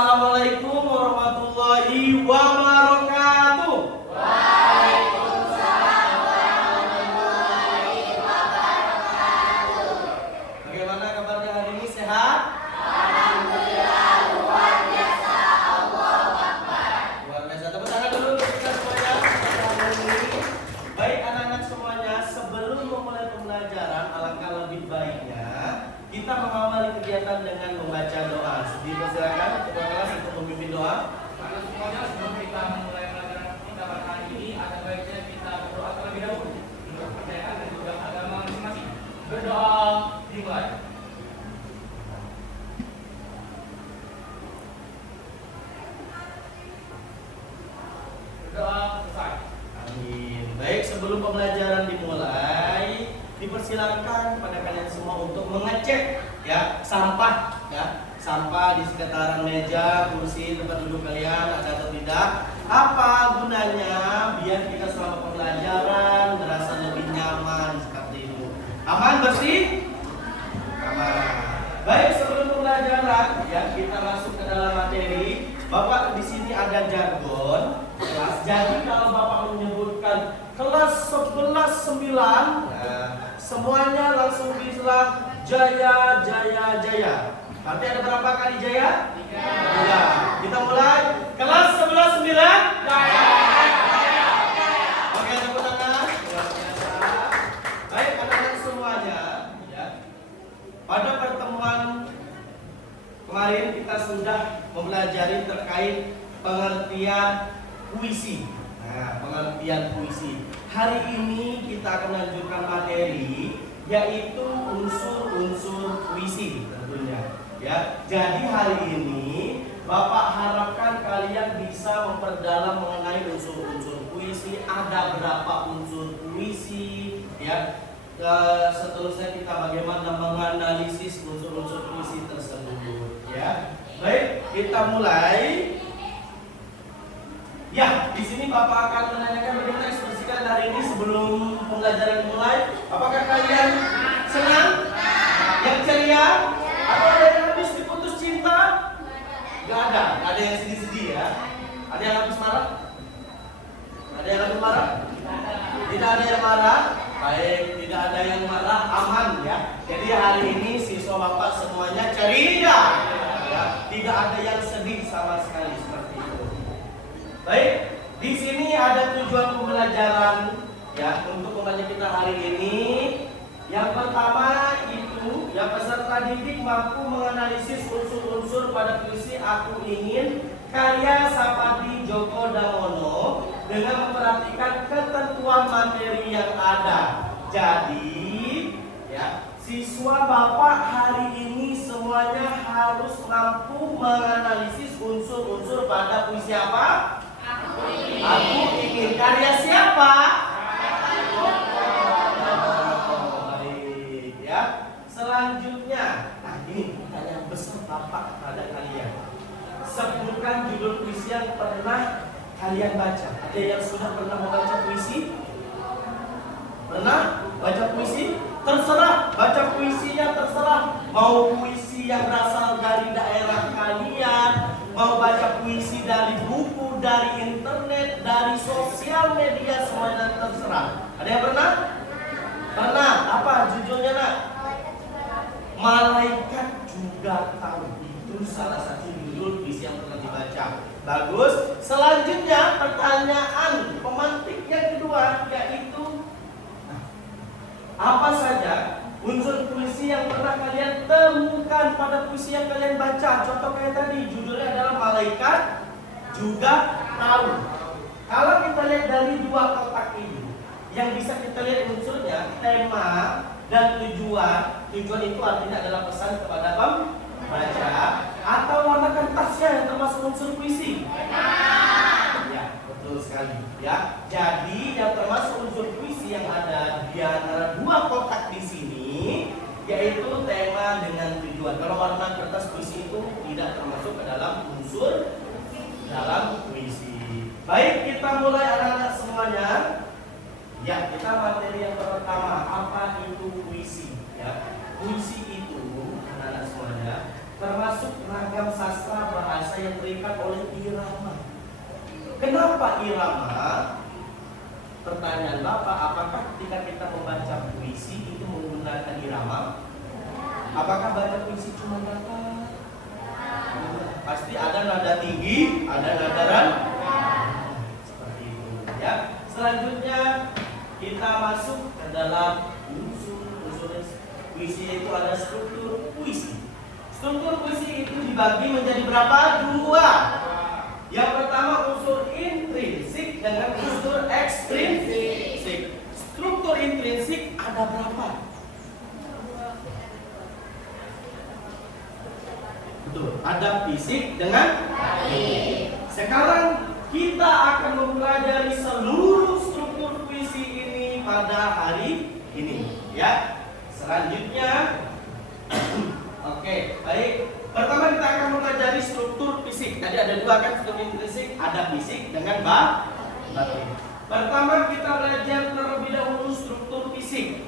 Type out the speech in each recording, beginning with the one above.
Assalamualaikum warahmatullahi wabarakatuh. Waalaikumsalam warahmatullahi wabarakatuh. Bagaimana kabarnya hari ini, sehat? Alhamdulillah, luar biasa. Allahu Akbar. Luar biasa. Tepuk tangan dulu untuk kita semuanya. Baik anak-anak semuanya, sebelum memulai pembelajaran, alangkah lebih baiknya kita mengawali kegiatan dengan membaca doa. Dipersilakan ketua kelas untuk memimpin doa. Maka semuanya sebelum kita memulai pelajaran kita pada hari ini, ada baiknya kita berdoa terlebih dahulu untuk kepercayaan dan juga agama masing-masing. Berdoa dimulai. Berdoa selesai. Amin. Baik, sebelum pembelajaran dimulai, dipersilakan kepada kalian semua untuk mengecek ya sampah di sekitaran meja, kursi, tempat duduk kalian ada atau tidak. Apa gunanya? Biar kita selama pembelajaran merasa lebih nyaman seperti itu. Aman, bersih? Aman. Baik, sebelum pembelajaran ya kita masuk ke dalam materi. Bapak di sini ada jargon kelas. Jadi kalau Bapak menyebutkan kelas 11-9, semuanya langsung bilang Jaya, Jaya, Jaya. Nanti ada berapa kali Jaya? 3. Kita mulai. Kelas 11-9. Jaya, Jaya, Jaya. Oke, tepuk tangan. Luar biasa. Baik anak-anak semuanya ya. Pada pertemuan kemarin kita sudah mempelajari terkait pengertian puisi. Nah, pengertian puisi. Hari ini kita akan melanjutkan materi yaitu unsur-unsur puisi tentunya. Ya, jadi hari ini Bapak harapkan kalian bisa memperdalam mengenai unsur-unsur puisi. Ada berapa unsur puisi? Ya, seterusnya kita bagaimana menganalisis unsur-unsur puisi tersebut. Ya, baik, kita mulai. Ya, di sini Bapak akan menanyakan bagaimana ekspresi kalian hari ini sebelum pembelajaran dimulai. Apakah kalian senang? Yang ceria? Atau ada yang habis diputus cinta? Gak ada yang sedih-sedih ya. Ada yang habis marah? Ada yang habis marah? Tidak ada yang marah. Baik, tidak ada yang marah, aman ya. Jadi hari ini siswa Bapak semuanya ceria. Ya, tidak ada yang sedih sama sekali seperti itu. Baik, di sini ada tujuan pembelajaran ya untuk pembelajaran kita hari ini. Yang pertama itu ya peserta didik mampu menganalisis unsur-unsur pada puisi Aku Ingin karya Sapadi Djoko Damono dengan memperhatikan ketentuan materi yang ada. Jadi ya siswa Bapak hari ini semuanya harus mampu menganalisis unsur-unsur pada puisi apa? Aku Ingin. Karya siapa? Baik ya. Selanjutnya, nah ini pertanyaan besar Bapak kepada kalian. Sebutkan judul puisi yang pernah kalian baca. Ada yang sudah pernah membaca puisi? Pernah baca puisi? Terserah, baca puisinya terserah. Mau puisi yang berasal dari daerah kalian, mau baca puisi dari buku, dari internet, dari sosial media, semuanya terserah. Ada yang pernah? Pernah. Apa judulnya nak? Malaikat Juga Tahu. Itu salah satu judul puisi yang pernah dibaca. Bagus. Selanjutnya pertanyaan pemantik yang kedua yaitu apa saja unsur puisi yang pernah kalian temukan pada puisi yang kalian baca? Contoh kayak tadi, judulnya adalah Malaikat Juga Tahu. Kalau kita lihat dari dua kotak ini, yang bisa kita lihat unsurnya tema dan tujuan. Tujuan itu artinya adalah pesan kepada pembaca atau warna kertasnya yang termasuk unsur puisi. Ya, betul sekali. Ya, jadi yang termasuk unsur puisi yang ada di antara dua kotak di sini yaitu tema dengan tujuan. Kalau warna kertas puisi itu tidak termasuk ke dalam unsur dalam puisi. Baik, kita mulai anak-anak semuanya. Ya, kita materi yang pertama, apa itu puisi? Ya, puisi itu anak-anak semuanya termasuk ragam sastra bahasa bahasa yang terikat oleh irama. Kenapa irama? Pertanyaan Bapak, apakah ketika kita membaca puisi itu menggunakan irama? Apakah baca puisi cuma dapat? Pasti ada nada tinggi, ada nada rendah. Seperti itu ya. Selanjutnya kita masuk ke dalam unsur puisi, itu ada struktur puisi. Struktur puisi itu dibagi menjadi berapa? 2. Yang pertama unsur intrinsik dengan unsur ekstrinsik. Struktur intrinsik ada berapa? Betul, ada fisik dengan Baik. Sekarang kita akan mempelajari seluruh struktur puisi ini pada hari ini, ya. Selanjutnya, oke, baik. Pertama kita akan mempelajari struktur fisik. Tadi ada 2 kan, struktur intrinsik, ada fisik dengan batin. Pertama kita belajar terlebih dahulu struktur fisik.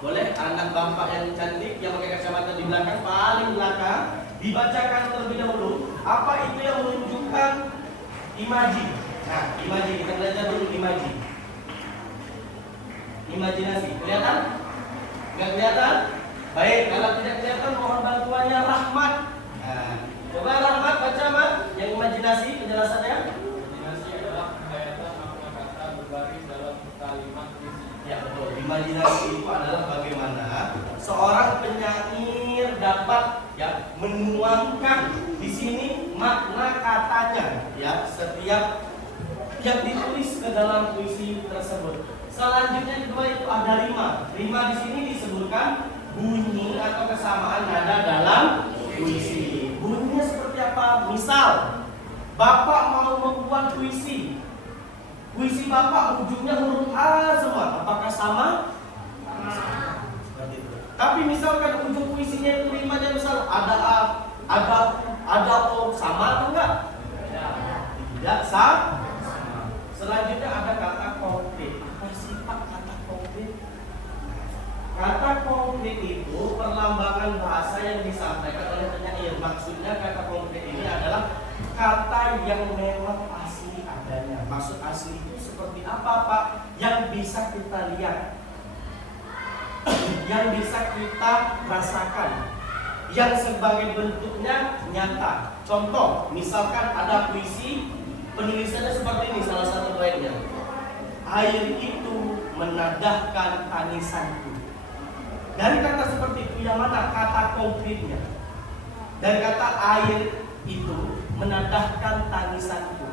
Boleh anak bapak yang cantik yang pakai kacamata di belakang, paling belakang, dibacakan terlebih dahulu apa itu yang menunjukkan imaji. Nah, imaji kita belajar dulu imaji. Imajinasi, kelihatan? Enggak kelihatan? Baik, kalau tidak kelihatan mohon bantuannya Rahmat. Nah, coba Rahmat baca Mak yang imajinasi penjelasannya. Imajinasi adalah penghayatan makna kata berbaris dalam kalimat puisi. Ya betul, imajinasi itu adalah bagaimana seorang penyair dapat ya menuangkan di sini makna katanya ya setiap yang ditulis ke dalam puisi tersebut. Selanjutnya kedua itu ada rima. Rima di sini disebutkan bunyi atau kesamaan nada dalam puisi. Bunyinya seperti apa? Misal, Bapak mau membuat puisi. Puisi Bapak ujungnya huruf A semua. Apakah sama? Seperti itu. Tapi misalkan ujung puisinya itu rimanya misal ada A, ada O, sama atau enggak? Tidak sama. Selanjutnya ada kata konkret. Apa sih Pak kata konkret? Kata konkret itu perlambangan bahasa yang disampaikan oleh penyair. Maksudnya kata konkret ini adalah kata yang memang asli adanya. Maksud asli itu seperti apa Pak? Yang bisa kita lihat, yang bisa kita rasakan, yang sebagai bentuknya nyata. Contoh, misalkan ada puisi, penulisannya seperti ini, salah satu baiknya. Air itu menadahkan tangisanku. Dari kata seperti itu yang mana kata konkretnya? Dari kata air itu menadahkan tangisanku.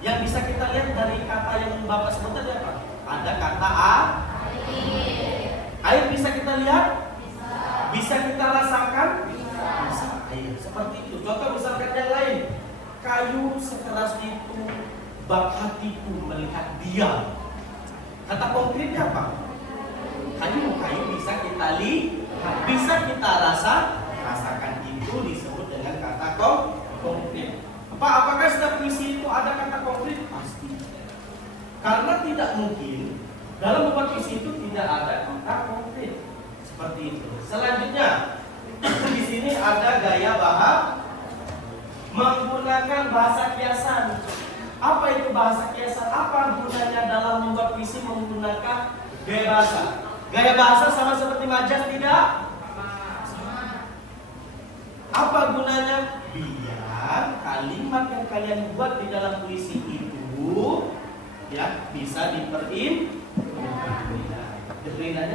Yang bisa kita lihat dari kata yang Bapak sebut tadi apa? Ada kata air bisa kita lihat? Bisa kita rasakan? Bisa. Air. Seperti itu. Contoh misalkan yang lain. Kayu sekeras itu bak hatiku melihat dia. Kata konkretnya apa? Kayu bisa kita lihat, bisa kita rasakan. Itu disebut dengan kata konkret. Apakah setiap puisi itu ada kata konkret? Pasti. Karena tidak mungkin dalam membuat puisi itu tidak ada kata konkret. Seperti itu. Selanjutnya di sini ada gaya bahasa. Menggunakan bahasa kiasan. Apa itu bahasa kiasan? Apa gunanya dalam membuat puisi menggunakan gaya bahasa? Gaya bahasa sama seperti majas tidak? Apa gunanya? Biar kalimat yang kalian buat di dalam puisi itu ya bisa diperindah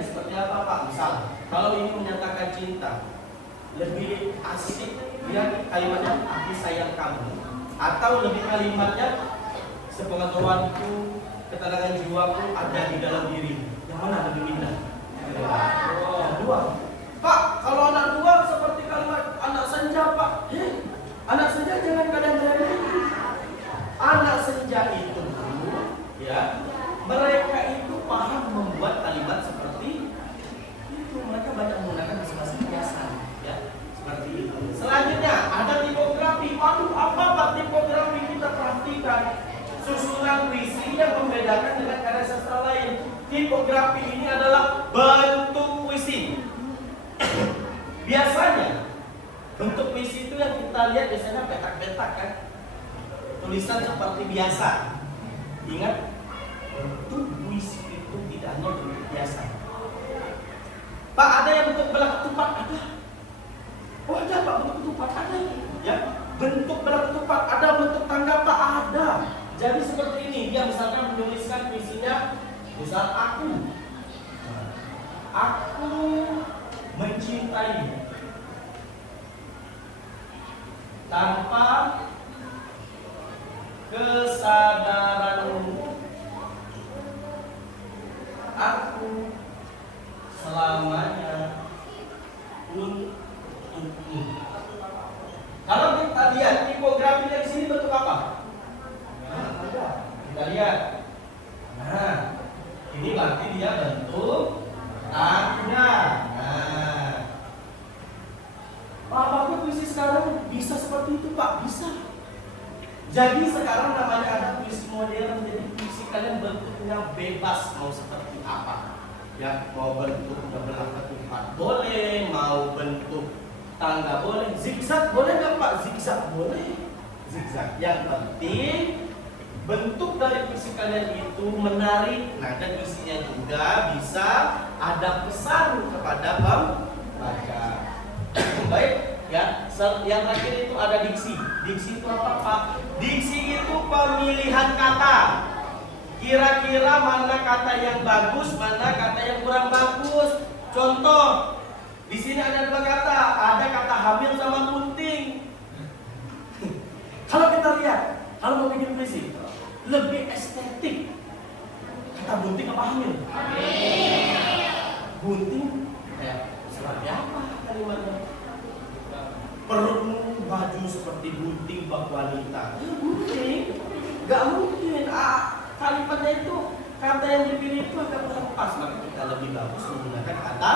seperti apa Pak? Misal, kalau ini menyatakan cinta, lebih asik lihat kalimatnya aku sayang kamu, atau lebih kalimatnya sepengetahuanku, ketenangan jiwaku ada di dalam diri. Yang mana lebih indah? Dua. Pak, kalau anak dua seperti kalimat anak senja Pak. Anak senja jangan kadang-kadang. Anak senja itu ya, mereka itu paham membuat kalimat seperti itu. Mereka banyak menggunakan bahasa kiasan ya. Seperti itu. Selanjutnya ada tipografi. Waduh, apa Pak tipografi? Kita perhatikan susunan puisi yang membedakan dengan karya sastra lain. Tipografi ini adalah bentuk puisi. Biasanya bentuk puisi itu yang kita kita lihat biasanya petak-petak kan, tulisan seperti biasa. Ingat, bentuk puisi itu tidak hanya bentuk biasa. Pak, ada yang bentuk belah ketupat? Ada. Oh ada Pak, bentuk ketupat ada. Ya, bentuk belah ketupat ada, bentuk tangga Pak ada. Jadi seperti ini, dia misalkan menuliskan puisinya, misal aku mencintaimu tanpa kesadaranmu, aku selamanya untukmu. Kalau kita lihat tipografinya di sini bentuk apa? Nah, kita lihat. Nah, ini berarti dia bentuk tanda. Nah, apakah puisi sekarang bisa seperti itu Pak? Bisa. Jadi sekarang namanya ada puisi modern. Jadi puisi kalian bentuknya bebas, mau seperti apa? Ya, mau bentuk belah ketupat boleh, mau bentuk tangga boleh, zigzag boleh nggak Pak? Zigzag boleh. Zigzag. Yang penting bentuk dari puisi kalian itu menarik. Nah, dan isinya juga bisa ada pesan kepada pembaca. Baik, ya. Yang terakhir itu ada diksi. Diksi itu apa Pak? Diksi itu pemilihan kata. Kira-kira mana kata yang bagus, mana kata yang kurang bagus. Contoh, di sini ada dua kata, ada kata hamil sama bunting. Kalau kita lihat, kalau mau bikin puisi, lebih estetik kata bunting apa hamil? Bunting, seperti apa kalimatnya? Perlu baju seperti bunting bak wanita. Bunting, gak mungkin. Kalimatnya itu, kata yang dipilih itu agak kurang pas. Maka kita lebih bagus menggunakan kata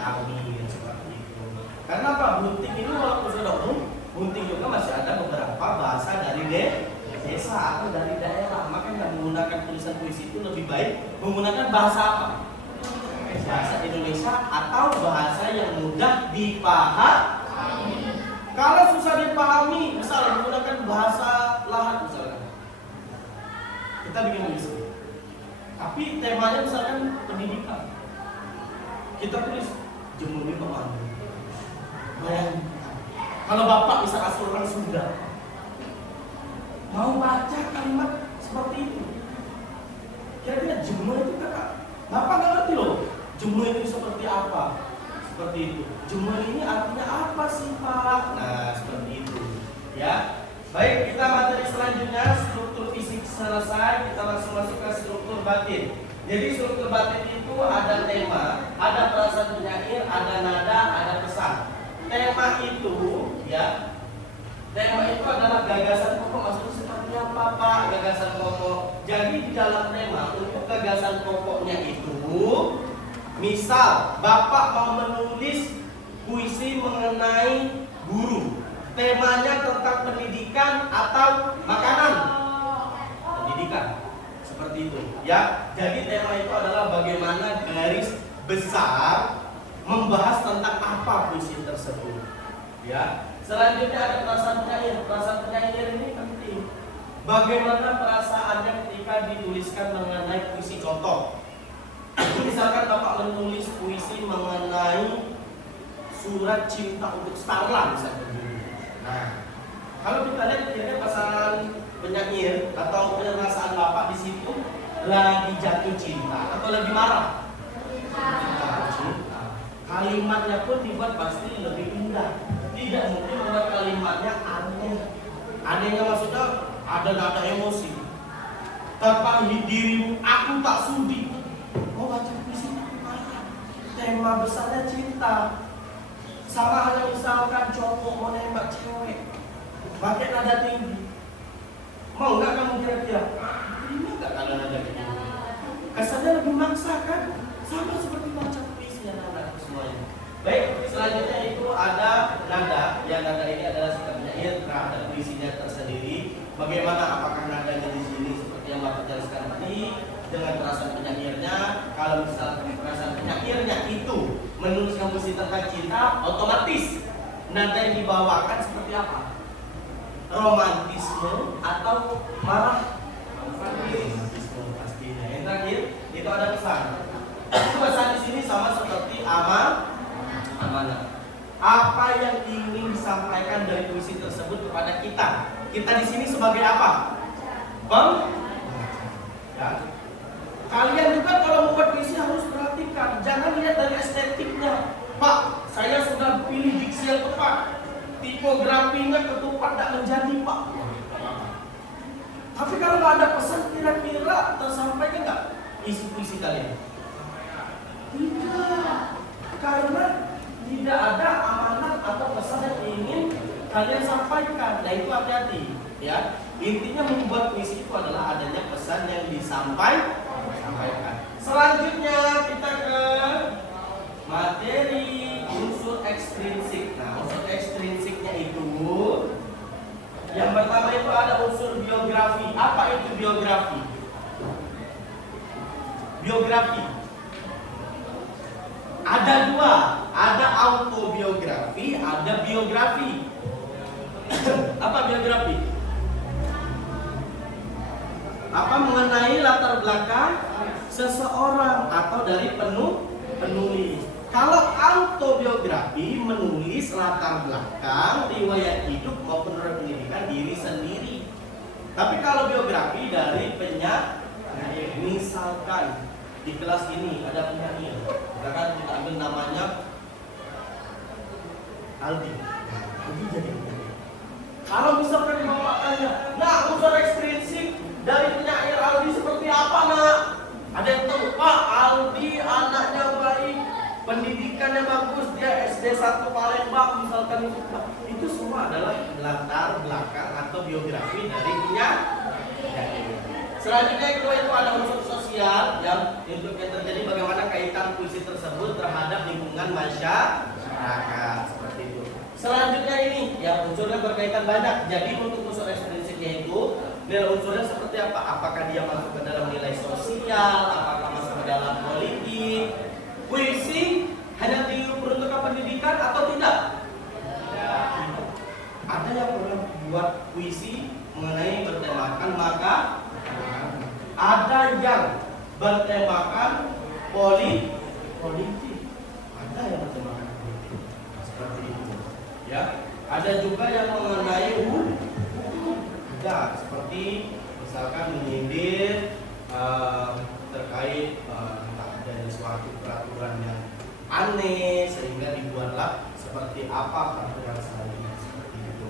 hamil seperti itu. Karena apa? Bunting ini walaupun sudah umum, bunting juga masih ada beberapa bahasa dari desa atau dari daerah. Makanya menggunakan tulisan puisi itu lebih baik menggunakan bahasa apa? Bahasa Indonesia atau bahasa yang mudah dipahami. Kalau susah dipahami, misalnya menggunakan bahasa lahat misalnya, kita bikin puisi. Tapi temanya misalkan pendidikan, kita tulis jemuni pemandu. Bayangin, kalau bapak bisa kasih orang Sunda, mau baca kalimat seperti itu, kira-kira jemur itu kakak, bapak nggak ngerti loh. Jemur itu seperti apa? Seperti itu. Jemur ini artinya apa sih Pak? Nah seperti itu. Ya, baik, kita materi selanjutnya struktur fisik selesai, kita langsung masuk ke struktur batin. Jadi struktur batin itu ada tema, ada perasaan penyair, ada nada, ada pesan. Tema itu, ya, tema itu adalah gagasan pokok. Maksudnya seperti apa Pak? Gagasan pokok. Jadi di dalam tema untuk gagasan pokoknya itu, misal Bapak mau menulis puisi mengenai guru, temanya tentang pendidikan atau makanan. Pendidikan, seperti itu. Ya, jadi tema itu adalah bagaimana garis besar membahas tentang apa puisi tersebut. Ya, selanjutnya ada perasaan penyair. Perasaan penyair ini penting. Bagaimana perasaannya ketika dituliskan mengenai puisi contoh. Misalkan Bapak menulis puisi mengenai surat cinta untuk Starla misalnya. Nah, kalau kita lihat kira-kira perasaan penyair atau perasaan Bapak di situ lagi jatuh cinta atau lagi marah. Jatuh cinta. Kalimatnya pun dibuat pasti lebih indah. Tidak mungkin membuat kalimatnya aneh. Anehnya maksudnya ada nada emosi. Tetapi dirimu aku tak sudi. Mau baca puisi marah. Tema besarnya cinta. Sama halnya misalkan cowok mau nembak cewek, pakai nada tinggi. Mau nggak kamu kira-kira? Terima nggak kalau nada tinggi? Kesannya lebih maksa kan? Sama seperti baca puisi yang nada semuanya. Baik, selanjutnya itu ada nada. Yang nada ini adalah sikap penyair terhadap puisinya tersendiri. Bagaimana apakah nadanya di sini seperti yang Bapak jelaskan tadi dengan perasaan penyairnya? Kalau misalkan perasaan penyairnya itu menuliskan puisi tentang cinta, otomatis nada yang dibawakan seperti apa? Romantisme atau marah? Romantisme pastinya. Yang terakhir itu ada pesan. Pesan di sini sama seperti amanah. Apa yang ingin disampaikan dari puisi tersebut kepada kita? Kita di sini sebagai apa? Ya. Kalian juga kalau membuat puisi harus perhatikan, jangan lihat dari estetiknya. Pak, saya sudah pilih diksi yang tepat, tipografinya ketupat tak menjadi, Pak. Tapi kalau nggak ada pesan, kira-kira tersampaikan nggak isi puisi kalian? Tidak, karena tidak ada amanat atau pesan yang ingin kalian sampaikan. Nah itu hati-hati, ya. Intinya membuat puisi itu adalah adanya pesan yang disampaikan. Selanjutnya kita ke materi unsur ekstrinsik. Nah, unsur ekstrinsiknya itu yang pertama itu ada unsur biografi. Apa itu biografi? Biografi ada dua, ada autobiografi, ada biografi. Apa biografi? Apa mengenai latar belakang seseorang atau dari penulis. Kalau autobiografi menulis latar belakang, riwayat hidup maupun pendidikan diri sendiri. Tapi kalau biografi dari penyair, misalkan di kelas ini ada penyair, misalkan kita ambil namanya Aldi. Aldi jadi penyair. Kalau misalkan dibawakannya, nah unsur ekstrinsik dari penyair Aldi seperti apa, nak? Ada yang tahu? Pak, Aldi anaknya baik, pendidikannya bagus, dia SD 1 Palembang misalkan itu. Itu semua adalah latar belakang atau biografi dari penyair. Selanjutnya yang kedua itu ada unsur sosial yang terjadi bagaimana kaitan puisi tersebut terhadap lingkungan masyarakat seperti itu. Selanjutnya ini yang unsurnya berkaitan banyak. Jadi untuk unsur ekstrinsiknya itu nilai unsurnya seperti apa? Apakah dia masuk ke dalam nilai sosial? Apakah masuk ke dalam politik? Puisi hanya diperuntukkan pendidikan atau tidak? Tidak. Ada yang pernah buat puisi mengenai bertemakan maka ada yang bertemakan politik. Ada yang bertemakan politik seperti itu. Ya, ada juga yang mengenai hukum. Ada seperti misalkan menyindir terkait dari suatu peraturan yang aneh sehingga dibuatlah seperti apa peraturan selanjutnya seperti itu.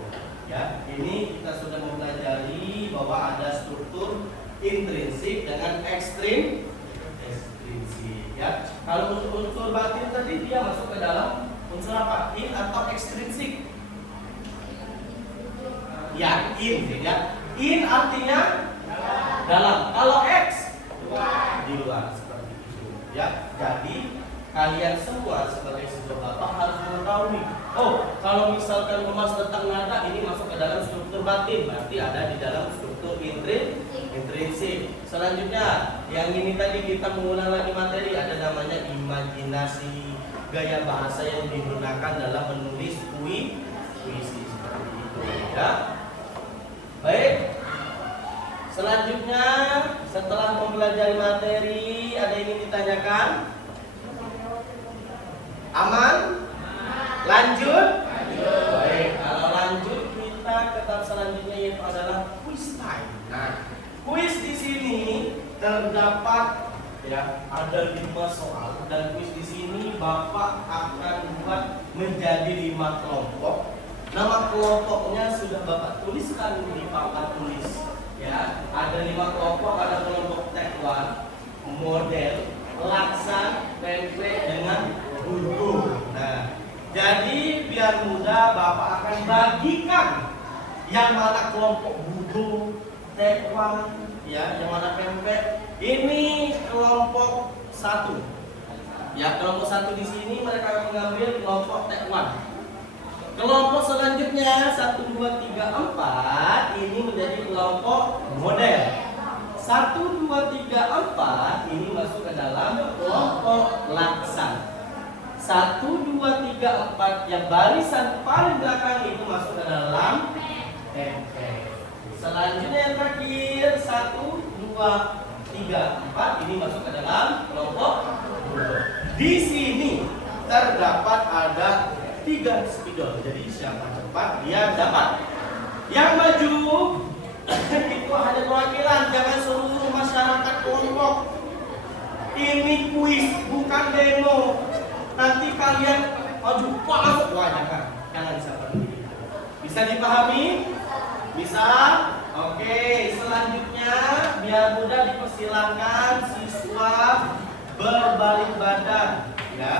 Ya, ini kita sudah mempelajari bahwa ada struktur intrinsik dengan ekstrinsik. Ya, kalau unsur batin tadi dia masuk ke dalam unsur apa? In atau ekstrinsik? Ya, in, ya. In artinya dalam. Kalau X di luar seperti itu. Ya, jadi kalian semua sebagai siswa bapak harus mengetahui. Oh, kalau misalkan membahas tentang nada ini masuk ke dalam struktur batin, berarti ada di dalam struktur intrinsik. Selanjutnya, yang ini tadi kita mengulang lagi materi, ada namanya imajinasi, gaya bahasa yang digunakan dalam menulis puisi seperti itu. Ya. Baik. Selanjutnya, setelah mempelajari materi, ada yang ditanyakan? Aman? Lanjut? Baik, kalau lanjut kita ke tahap selanjutnya yaitu adalah quiz time. Nah, quiz di sini terdapat ya ada 5 soal dan quiz di sini Bapak akan buat menjadi 5 kelompok. Nama kelompoknya sudah Bapak tuliskan di papan tulis. Ya, ada 5 kelompok, ada kelompok tekwan, model, laksan, tempe dengan buku. Nah, jadi biar mudah Bapak akan bagikan yang mana kelompok buku, tekwan, ya, yang mana tempe. Ini kelompok 1. Ya, kelompok 1 di sini mereka akan mengambil kelompok tekwan. Kelompok selanjutnya 1, 2, 3, 4 ini menjadi kelompok model. 1, 2, 3, 4 ini masuk ke dalam kelompok laksan. 1, 2, 3, 4 yang barisan paling belakang itu masuk ke dalam MP. Selanjutnya yang terakhir 1, 2, 3, 4 ini masuk ke dalam kelompok burdo. Di sini terdapat ada 3 spidol. Jadi siapa cepat dia dapat. Yang maju itu hanya perwakilan, jangan seluruh masyarakat kelompok. Ini kuis bukan demo. Nanti kalian maju masuk wajah kan. Jangan seperti ini. Bisa dipahami? Bisa? Oke, selanjutnya biar mudah dipersilakan siswa berbalik badan ya.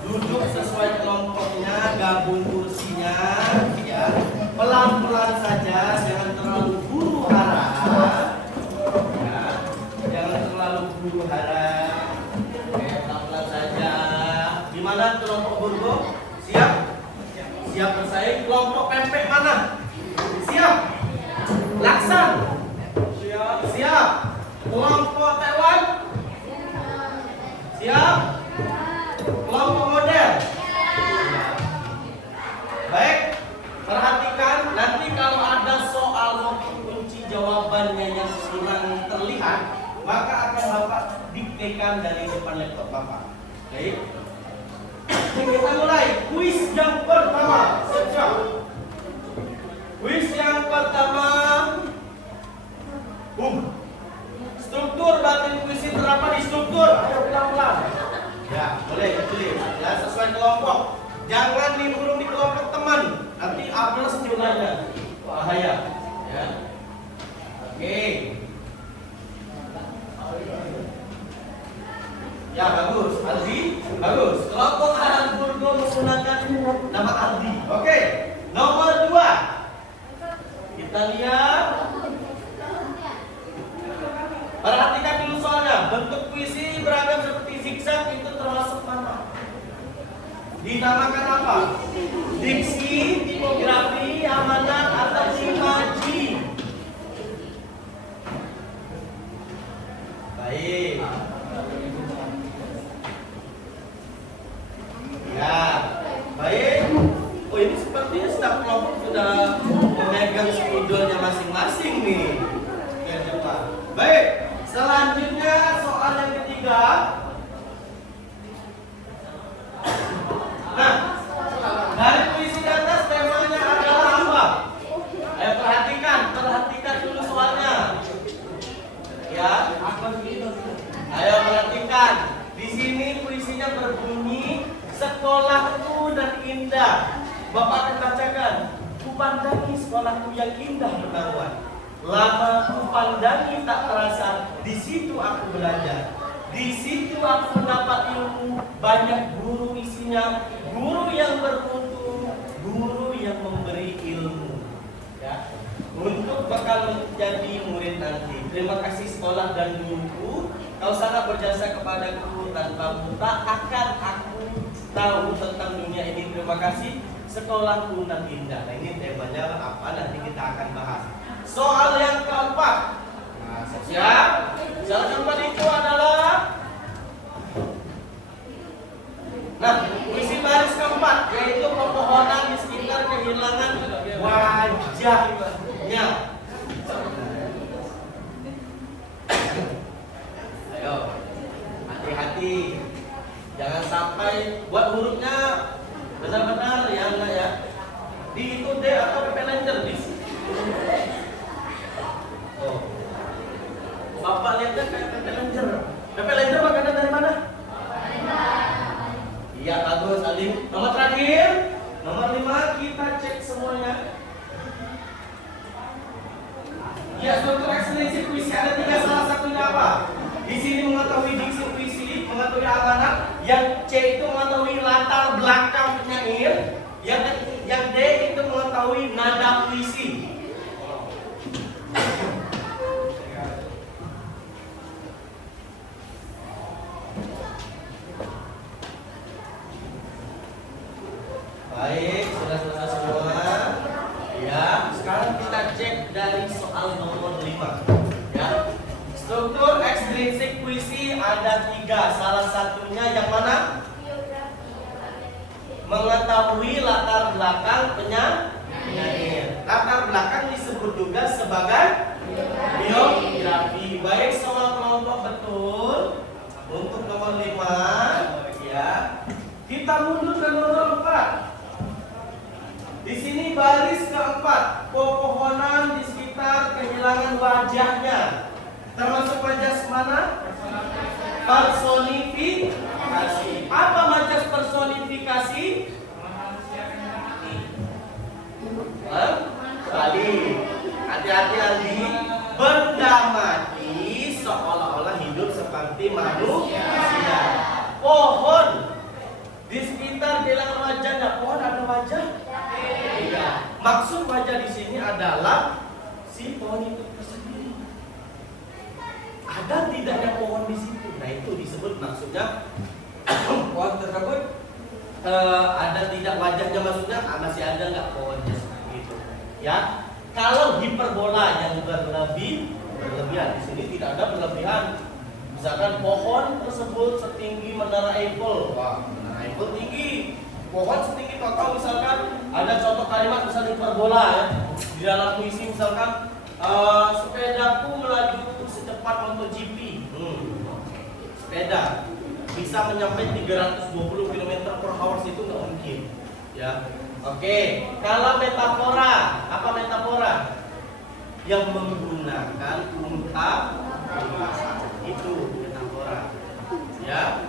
Duduk sesuai kelompoknya, gabung kursinya ya. Pelan-pelan saja, jangan terlalu buru hara. Ya. Jangan terlalu buru hara. Oke, pelan-pelan saja. Gimana kelompok burgo? Siap? Siap bersaing. Kelompok pempek mana? Siap? Laksan? Siap? Kelompok Taiwan? Siap? Kelompok model? Baik, perhatikan nanti kalau ada soal kunci jawabannya yang kurang terlihat, maka akan Bapak diktekan dari depan laptop Bapak. Baik. Kita mulai kuis yang pertama. Siap. Kuis yang pertama. Struktur batin kuis ini terdapat di struktur. Ayo pelan-pelan. Ya, boleh ditulis. Ya, sesuai kelompok. Jangan diurung di kelompok teman. Nanti ables jumlahnya. Bahaya. Ya. Oke. Ya, bagus. Aldi, bagus. Kelompok Aran Burgo menggunakan nama Aldi. Oke. Nomor 2. Kita lihat. Perhatikan dulu soalnya. Bentuk puisi beragam seperti zigzag itu termasuk mana? Dinamakan apa? Diksi, tipografi, amanat, atau imaji? Baik. Ya, baik. Oh, ini sepertinya setiap kelompok sudah memegang spidolnya masing-masing nih. Biar cepat. Baik, selanjutnya soal yang ketiga. Nah, dari puisi di atas temanya adalah apa? Ayo perhatikan dulu soalnya. Ya, ayo perhatikan. Di sini puisinya berbunyi sekolahku dan indah. Bapak akan bacakan. Kupandangi sekolahku yang indah berkaruan. Lama kupandangi tak terasa. Di situ aku belajar. Di situ aku mendapat ilmu. Banyak guru isinya. Guru yang bermutu. Guru yang memberi ilmu. Ya. Untuk bakal menjadi murid nanti. Terima kasih sekolah dan guruku. Kau sangat berjasa kepadaku. Tanpamu tak akan aku tahu tentang dunia ini. Terima kasih sekolahku dan indah. Nah, ini temanya apa? Nanti kita akan bahas. Soal yang keempat. Nah, siap? Soal keempat itu adalah puisi baris keempat, yaitu pepohonan di sekitar kehilangan wajahnya. Ayo, hati-hati. Jangan sampai buat hurufnya benar-benar ya, enggak ya. Di itu D atau PP Langer di sini. Oh. Bapak lihatnya kayak PP Langer. PP Langer makanan dari mana? Iya, bagus, Alim. Nomor terakhir, nomor 5, kita cek semuanya. Ya, struktur ekspresi puisi ada 3, salah satunya apa? Di sini mengetahui diksi puisi, mengetahui amanat. Yang C itu mengetahui latar belakang penyair. Yang D itu mengetahui nada puisi. Baik, sudah selesai semua. Ya, sekarang kita cek dari soal nomor 5. Ya. Struktur ekstrinsik puisi ada 3. Salah satunya yang mana? mengetahui latar belakang penyair. Latar belakang disebut juga sebagai biografi. Baik, semua kelompok betul. Untuk nomor 5, ya. Kita mundur ke nomor 4. Di sini baris keempat, pepohonan di sekitar kehilangan wajahnya. Termasuk wajah mana? Personifikasi. Apa wajah personifikasi? Tadi, hati-hati Aldi. Benda mati seolah-olah hidup seperti manusia. Pohon di sekitar kehilangan wajahnya. Pohon ada wajah? Tidak. Maksud wajah di sini adalah si pohon itu tersendiri. Ada tidaknya pohon di situ. Nah itu disebut maksudnya pohon tersebut ada tidak wajahnya, maksudnya masih ada nggak pohonnya seperti itu. Ya. Kalau hiperbola yang berlebihan di sini tidak ada berlebihan. Misalkan pohon tersebut setinggi menara Eiffel. Wah, menara Eiffel tinggi. Pohon setinggi total, misalkan ada contoh kalimat misalnya hiperbola ya. Di dalam puisi misalkan sepedaku melaju secepat MotoGP. Sepeda bisa mencapai 320 km/h itu nggak mungkin. Ya. Oke, kalau metafora, apa metafora? Yang menggunakan ungkapan, itu metafora. Ya.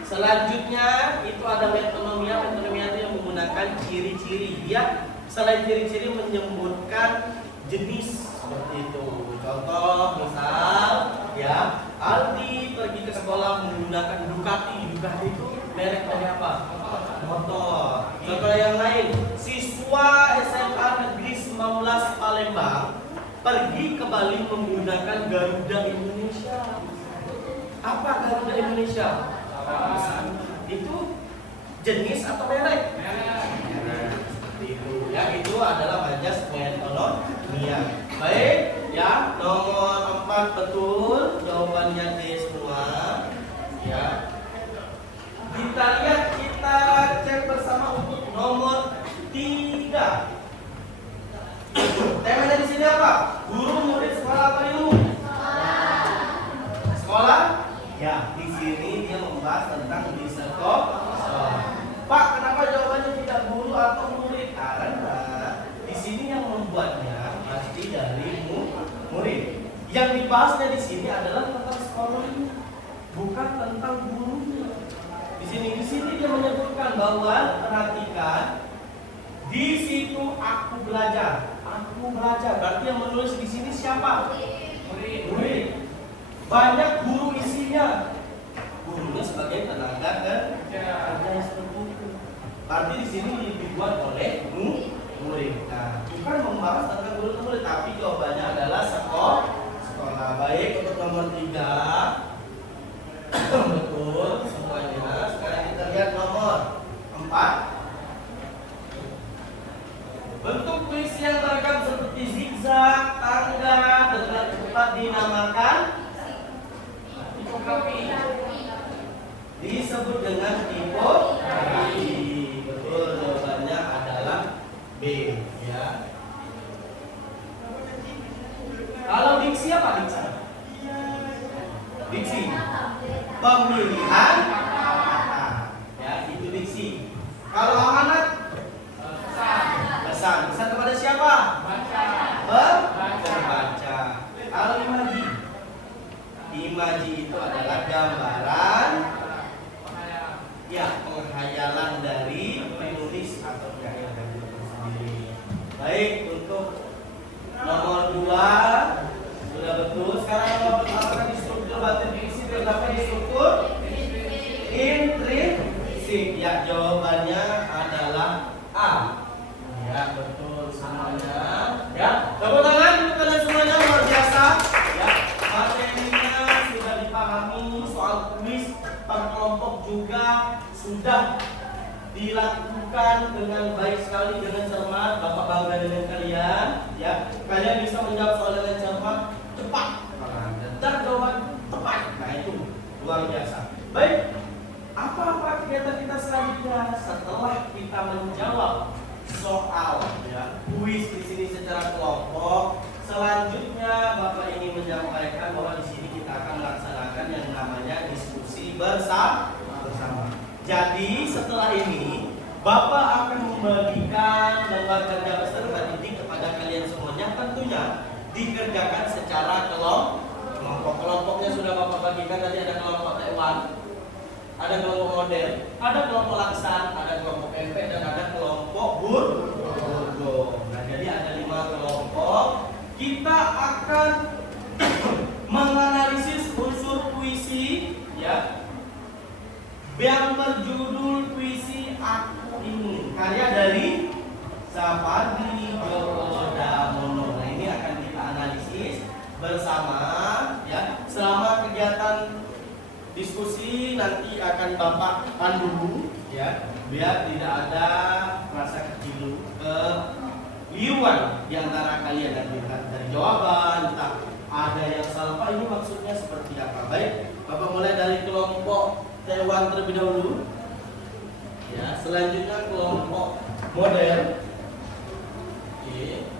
Selanjutnya itu ada metonomia. Metonomia itu yang menggunakan ciri-ciri. Dia selain ciri-ciri menyebutkan jenis seperti itu. Contoh misal, ya, Aldi pergi ke sekolah menggunakan Ducati. Ducati itu merek dari apa? Motor. Contoh yang lain, siswa SMA Negeri 19 Palembang pergi ke Bali menggunakan Garuda Indonesia. Apa Garuda Indonesia? Itu jenis atau merek? Seperti itu. Ya, itu adalah majas metonomia. Baik, ya, nomor 4 betul jawabannya D semua. Ya. Kita lihat, kita cek bersama untuk nomor 3. Temanya di sini apa? Guru, murid, sekolah apa ilmu? Sekolah? Ya, di sini dia membahas tentang di sekolah. Pak, kenapa jawabannya tidak guru atau murid? Karena di sini yang membuatnya pasti dari murid. Yang dibahasnya di sini adalah tentang sekolahnya, bukan tentang gurunya. Di sini dia menyebutkan bahwa perhatikan di situ aku belajar. Aku belajar. Berarti yang menulis di sini siapa? Murid. Banyak guru isinya. Gurunya sebagai tenaga kerja seperti itu. Berarti di sini dibuat oleh murid. Nah, bukan membahas tentang guru murid, tapi jawabannya adalah sekolah. Baik, untuk nomor 3. Betul semuanya. Sekarang kita lihat nomor 4. Bentuk puisi yang beragam seperti zigzag, tangga dengan cepat dinamakan tipografi. Disebut dengan tipografi. Betul, jawabannya adalah B. Ya. Kalau diksi apa diksi? Diksi. Pemilihan kata. Ya, itu diksi. Kalau amanat? Pesan. Pesan kepada siapa? Membaca. Kalau imaji? Imaji itu adalah gambaran, ya, penghayalan dari penulis atau penyair dari itu sendiri. Baik, untuk nomor 2 sudah betul. Sekarang nomor apakah di struktur batin diksi terdapat di struktur intrinsik? Ya, jawabannya adalah A. Ya, betul semuanya. Ya, tepuk tangan untuk kalian semuanya, luar biasa. Ya, materinya sudah dipahami, soal kuis per kelompok juga sudah dilakukan dengan baik sekali, dengan cermat. Bapak bangga dengan kalian. Ya, kalian bisa menjawab soal dengan cermat, cepat, dan jawaban tepat. Nah itu luar biasa. Baik, apa kegiatan kita selanjutnya? secara kelompok. Selanjutnya Bapak ingin menyampaikan bahwa di sini kita akan melaksanakan yang namanya diskusi bersama. Jadi setelah ini Bapak akan membagikan lembar kerja peserta didik kepada kalian semuanya, tentunya dikerjakan secara kelompok. Kelompoknya sudah Bapak bagikan, tadi ada kelompok Taiwan, ada kelompok model, ada kelompok laksan, ada kelompok MP, dan ada kelompok burgo. Nah, jadi ada 5 kelompok. Kita akan menganalisis unsur puisi, ya, yang berjudul Puisi Aku Ingin, karya dari Sapardi Djoko Damono. Nah, ini akan kita analisis bersama, ya. Selama kegiatan diskusi nanti akan Bapak pandu, ya, biar tidak ada rasa kecil keliruan di antara kalian, dan dilihat dari jawaban, entah ada yang salah, Pak ini maksudnya seperti apa. Baik, Bapak mulai dari kelompok Taiwan terlebih dahulu, ya. Selanjutnya kelompok model. Oke.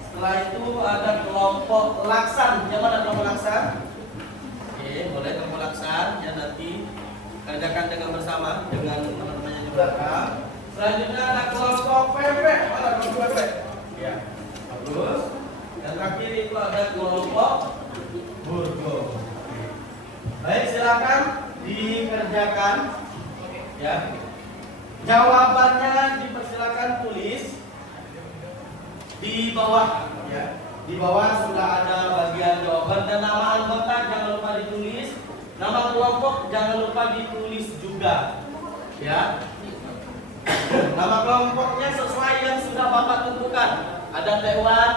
Setelah itu ada kelompok laksan. Yang mana kelompok laksan? Oke, boleh kelompok laksan, ya, nanti kerjakan dengan bersama dengan teman-temannya di belakang. Selanjutnya ada kelompok PP. Mana kelompok PP? Ya, bagus. Dan terakhir itu ada kelompok burgo. Baik, silakan dikerjakan, ya. Jawabannya dipersilakan tulis di bawah, ya. Di bawah sudah ada bagian jawaban, dan nama anggota jangan lupa ditulis, nama kelompok jangan lupa ditulis juga, ya. Nama kelompoknya sesuai yang sudah Bapak tentukan. Ada Taiwan,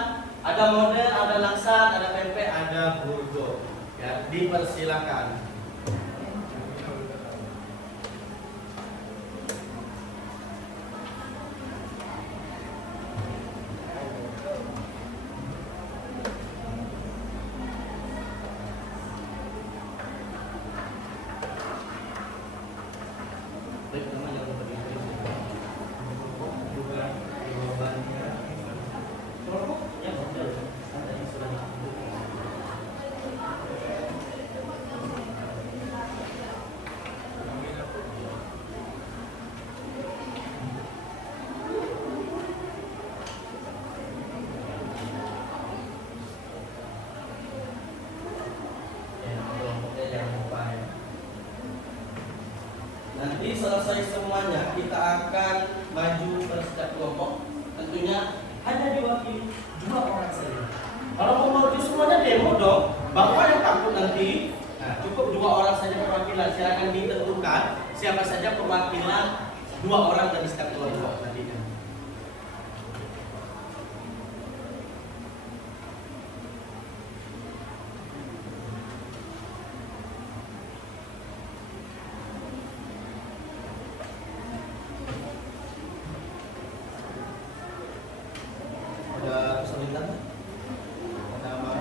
ada model, ada laksan, ada PP, ada burgo, ya. Dipersilakan. Nanti selesai semuanya kita akan maju ke setiap kelompok. Tentunya hanya diwakili 2 orang saja. Kalau mau maju semuanya demo dong. Bapak yang takut nanti. Nah, cukup 2 orang saja perwakilan. Silakan ditentukan siapa saja perwakilan 2 orang dari setiap kelompok tadi. Ada kesulitan? Ada apa?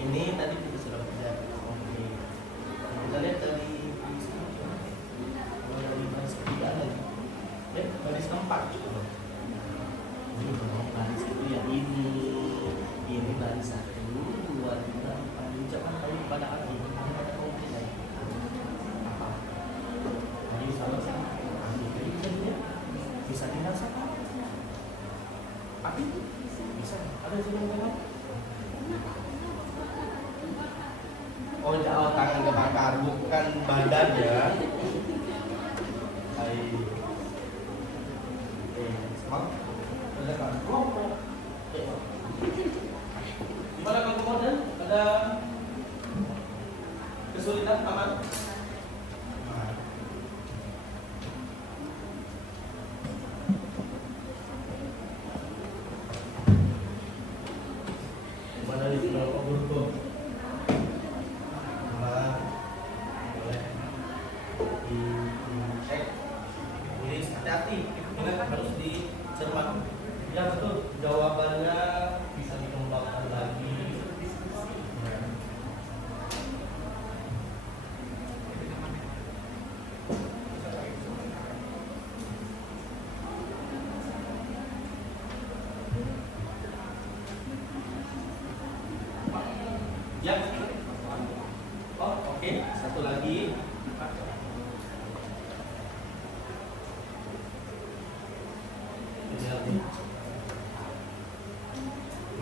Ini tadi kita sudah kerja. Oke. Kita lihat dari baris ketiga lagi. Ya, baris keempat juga. Ini baris itu ya, ini baris 1, 2, 3, 4. Ucapan kali pada akhir. Ada komplek lagi. Apa? Jadi salah sama. Jadi bisa dirasakan. Api bisa ada yang memang. Oh, jangan tangan kebakar, bukan badan ya. Baik. Semangat. Ada kan? Kelompok. Gimana kelompok model? Ada kesulitan aman? Hati-hati, ingat harus dicermati. Ya betul, jawabannya bisa dikembangkan lagi.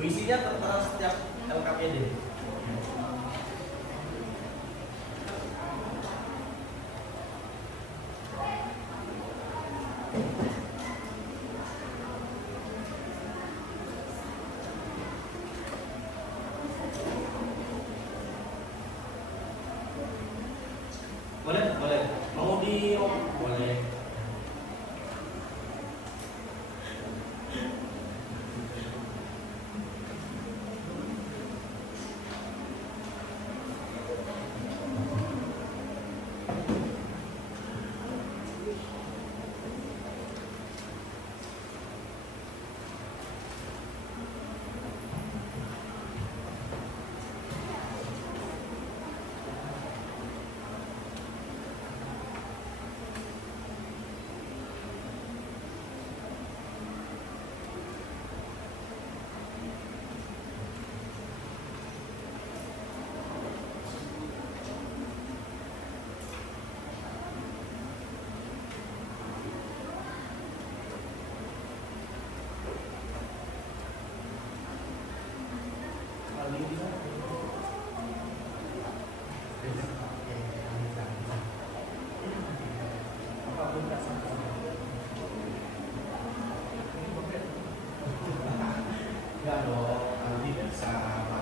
Puisinya tertera setiap LKPD. Boleh, boleh. Mau di boleh. Enggak dong, Aldi bisa baca.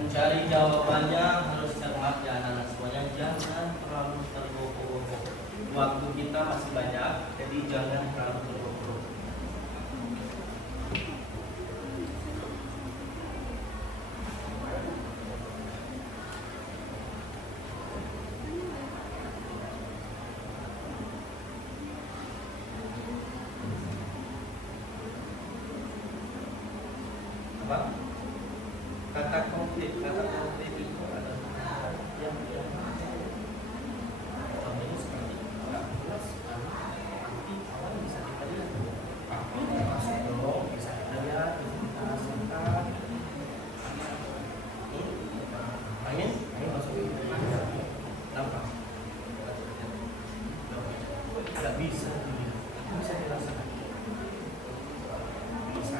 Mencari jawabannya harus cermat ya anak-anak semuanya, jangan terlalu terburu-buru. Waktu kita masih banyak, jadi jangan terlalu terburu-buru. Apa? Kata konkret itu ada yang contohnya seperti nggak jelas kan, tapi awal bisa kita lihat, tapi masuk dong, bisa kita lihat, kita rasakan. Angin masuk nampak, nggak bisa dilihat, bisa dirasakan, bisa.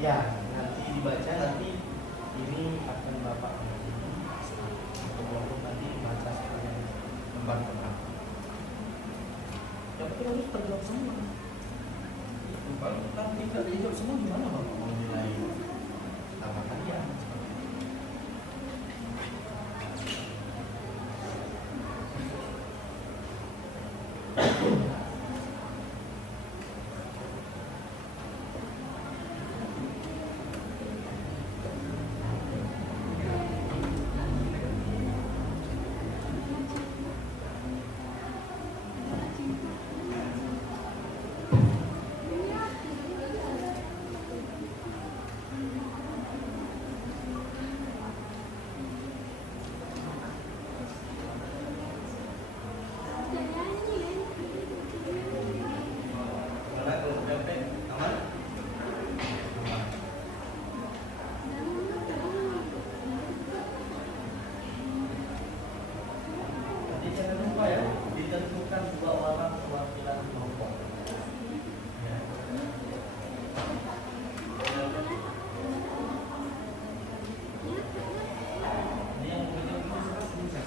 Ya, nanti dibaca, nanti ini akan Bapak untuk nanti baca semuanya lembar pertama. Tapi kita harus terjawab semua. Kalau nanti tidak dijawab semua gimana Bapak mau nilai apa kalian? Mana kalau PMP aman? Aman. Nanti jangan lupa ya, ditentukan 2 orang perwakilan kelompok. Ya. Ini yang begitu bisa.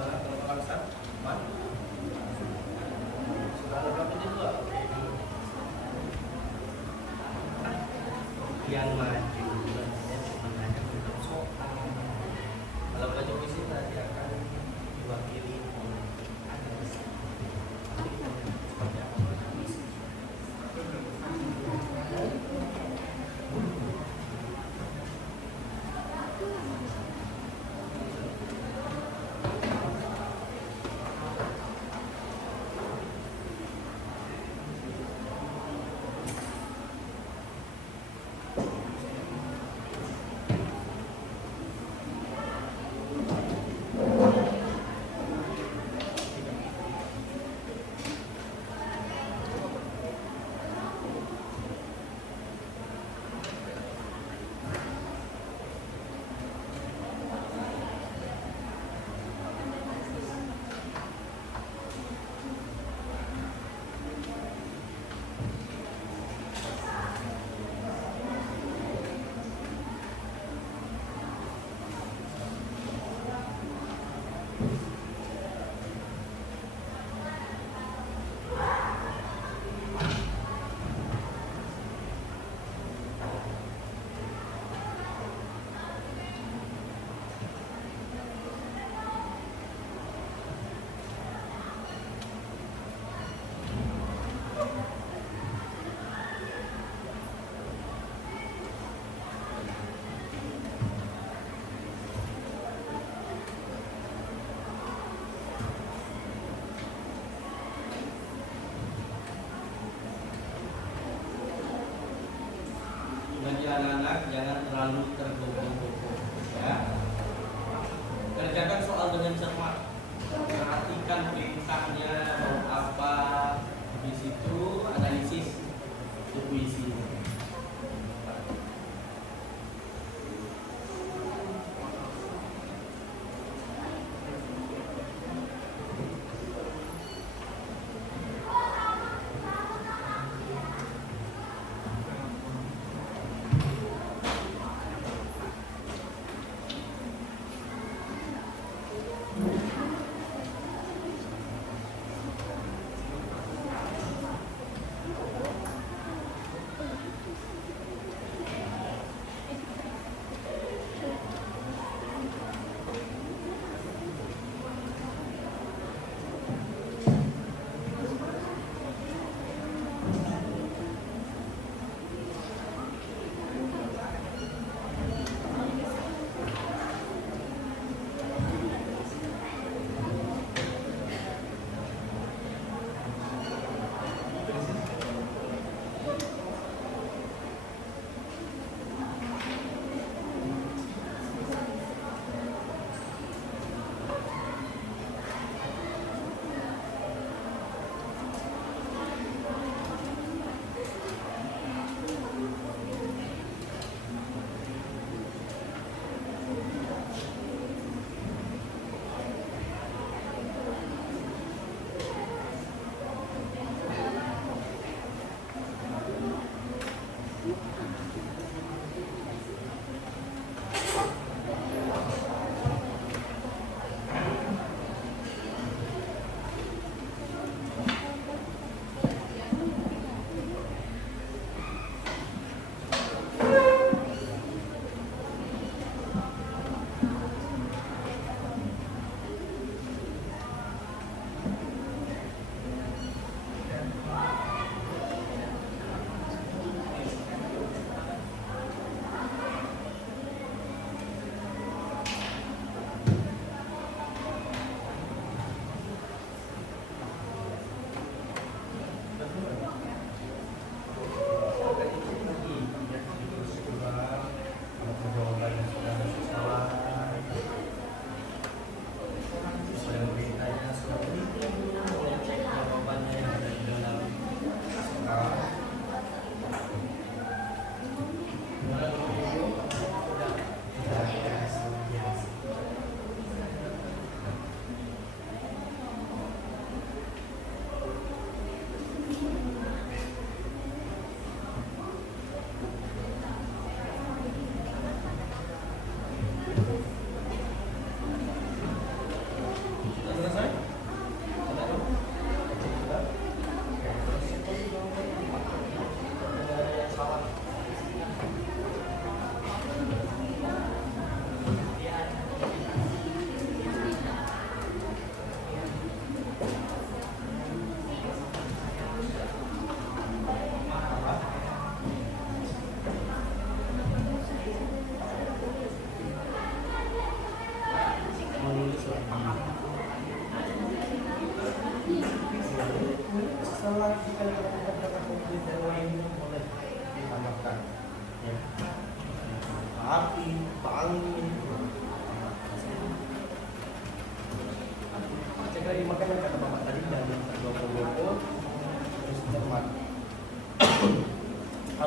Mana kalau paksa? Mana? Sudah ada berapa juga? Yang maju menanyakan tentang soal. Kalau baju puisi nanti akan diwakili oleh Anas. Seperti apa baju puisi? Bagi anak-anak jangan terlalu tergopoh-gopoh ya. Kerjakan soal dengan cermat. Perhatikan perintahnya mau apa. Di situ analisis itu puisi.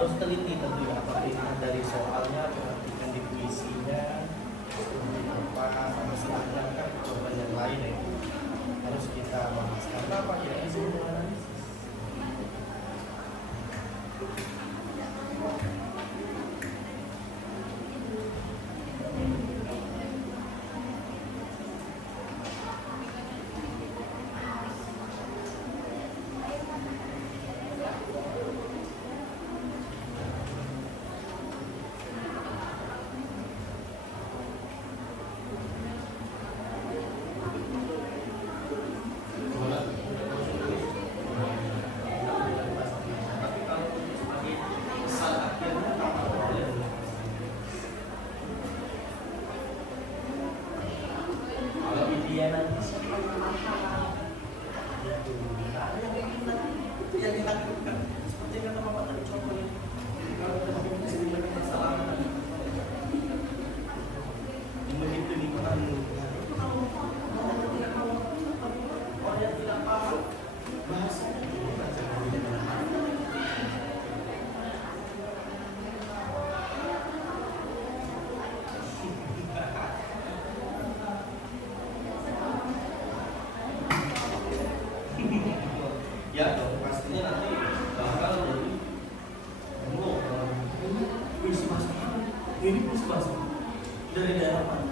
harus teliti tentunya apakah ini dari soalnya, perhatikan di puisinya, apa sama silahkan kan jawaban yang lain ya. Harus kita bahas karena apa ya ini semua analisis. Yang dilakukan seperti kata Bapak tadi contohnya, kalau kita pakai mesin dengan kesalahan begitu lingkungan itu kalau orang yang tidak tahu orang yang tidak paham bahasanya ya dong, pastinya nanti bakal jadi puisi bahasa ini puisi bahasa dari daerah mana?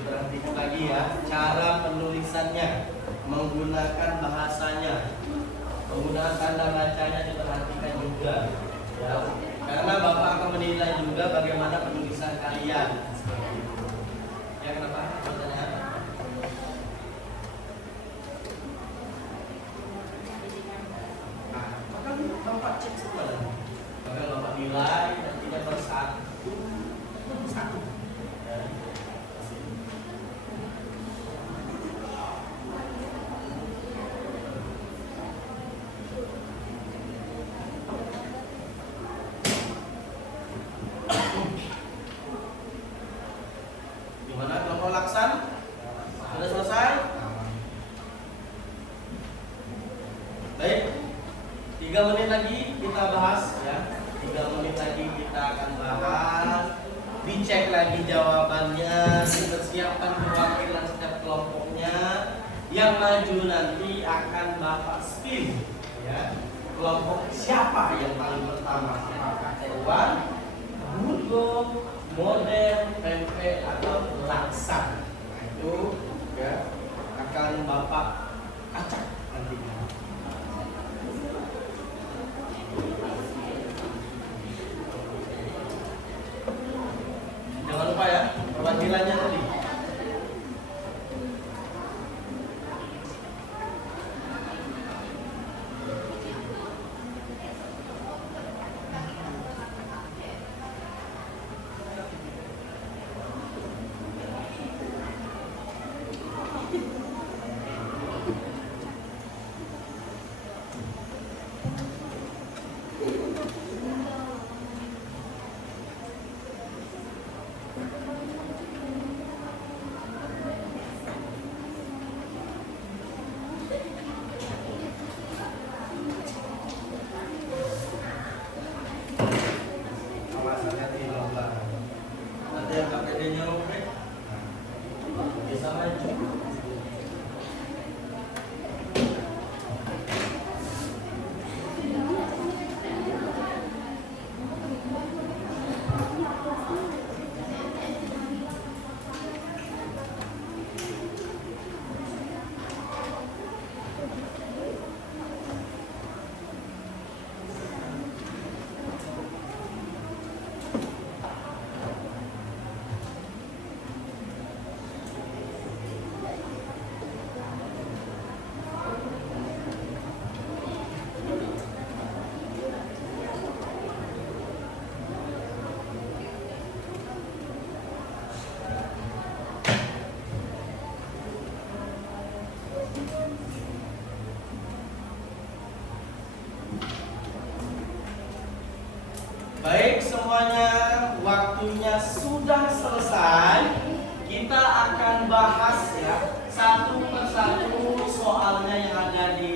Perhatikan lagi ya, cara penulisannya, menggunakan bahasanya, penggunaan tanda bacanya diperhatikan juga ya. Karena Bapak akan menilai juga bagaimana penulisan kalian. Ya kenapa? Pertanyaan? Nah, maka Bapak cek semua lagi. Maka Bapak nilai dan tidak bersatu. Satu. Ya. Gimana kelompok laksan? Sudah selesai? Baik, 3 menit lagi kita bahas ya. 3 menit lagi kita akan bahas. Dicek lagi jawabannya, dipersiapkan perwakilan setiap kelompoknya. Yang maju nanti akan Bapak spin ya. Kelompok siapa yang paling pertama? Apakah Ewan, Burgo, model, pempek atau laksan? Nah, itu ya akan Bapak acak nantinya. Jangan lupa ya perwakilannya tadi.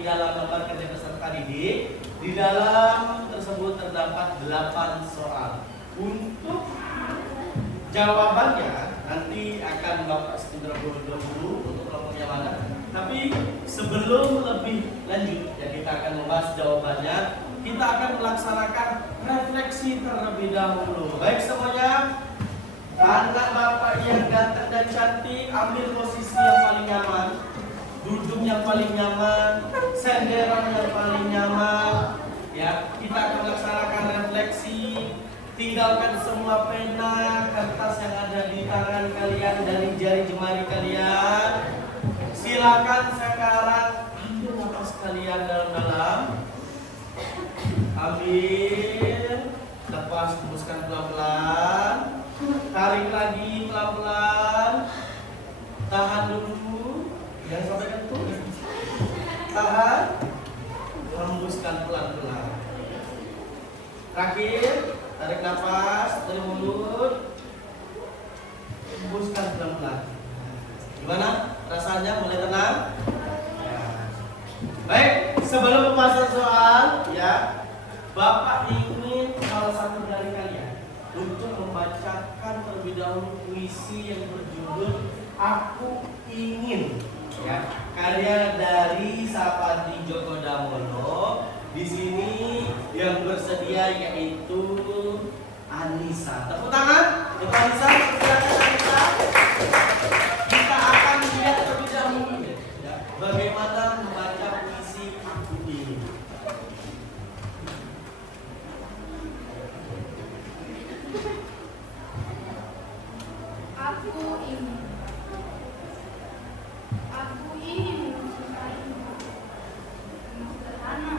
dalam lembar kerja peserta didik. Di dalam tersebut terdapat 8 soal. Untuk jawabannya nanti akan Bapak Setindra dulu untuk kelompoknya mana. Tapi sebelum lebih lanjut ya kita akan membahas jawabannya, kita akan melaksanakan refleksi terlebih dahulu. Baik semuanya, anak Bapak yang ganteng dan cantik, ambil posisi yang paling nyaman, duduk yang paling nyaman, senderan yang paling nyaman. Ya, kita akan melaksanakan refleksi. Tinggalkan semua pena, kertas yang ada di tangan kalian dari jari jemari kalian. Silakan sekarang ambil nafas kalian dalam-dalam. Ambil, lepas, hembuskan pelan-pelan. Tarik lagi pelan-pelan. Tahan dulu. Jangan sampai kentut. Tahan. Hembuskan pelan-pelan. Terakhir, tarik nafas dari mulut. Hembuskan pelan-pelan. Gimana? Rasanya mulai tenang? Ya. Baik, sebelum pembahasan soal, ya, Bapak ingin salah satu dari kalian untuk membacakan terlebih dahulu puisi yang berjudul Aku Ingin, ya, karya dari Sapati Djoko Damono. Di sini yang bersedia yaitu Anissa. Tepuk tangan untuk Anissa. Silakan Anissa. Kita akan lihat terlebih dahulu ya, bagaimana membaca puisi Aku Ingin. Aku ingin mencintaimu dengan sederhana,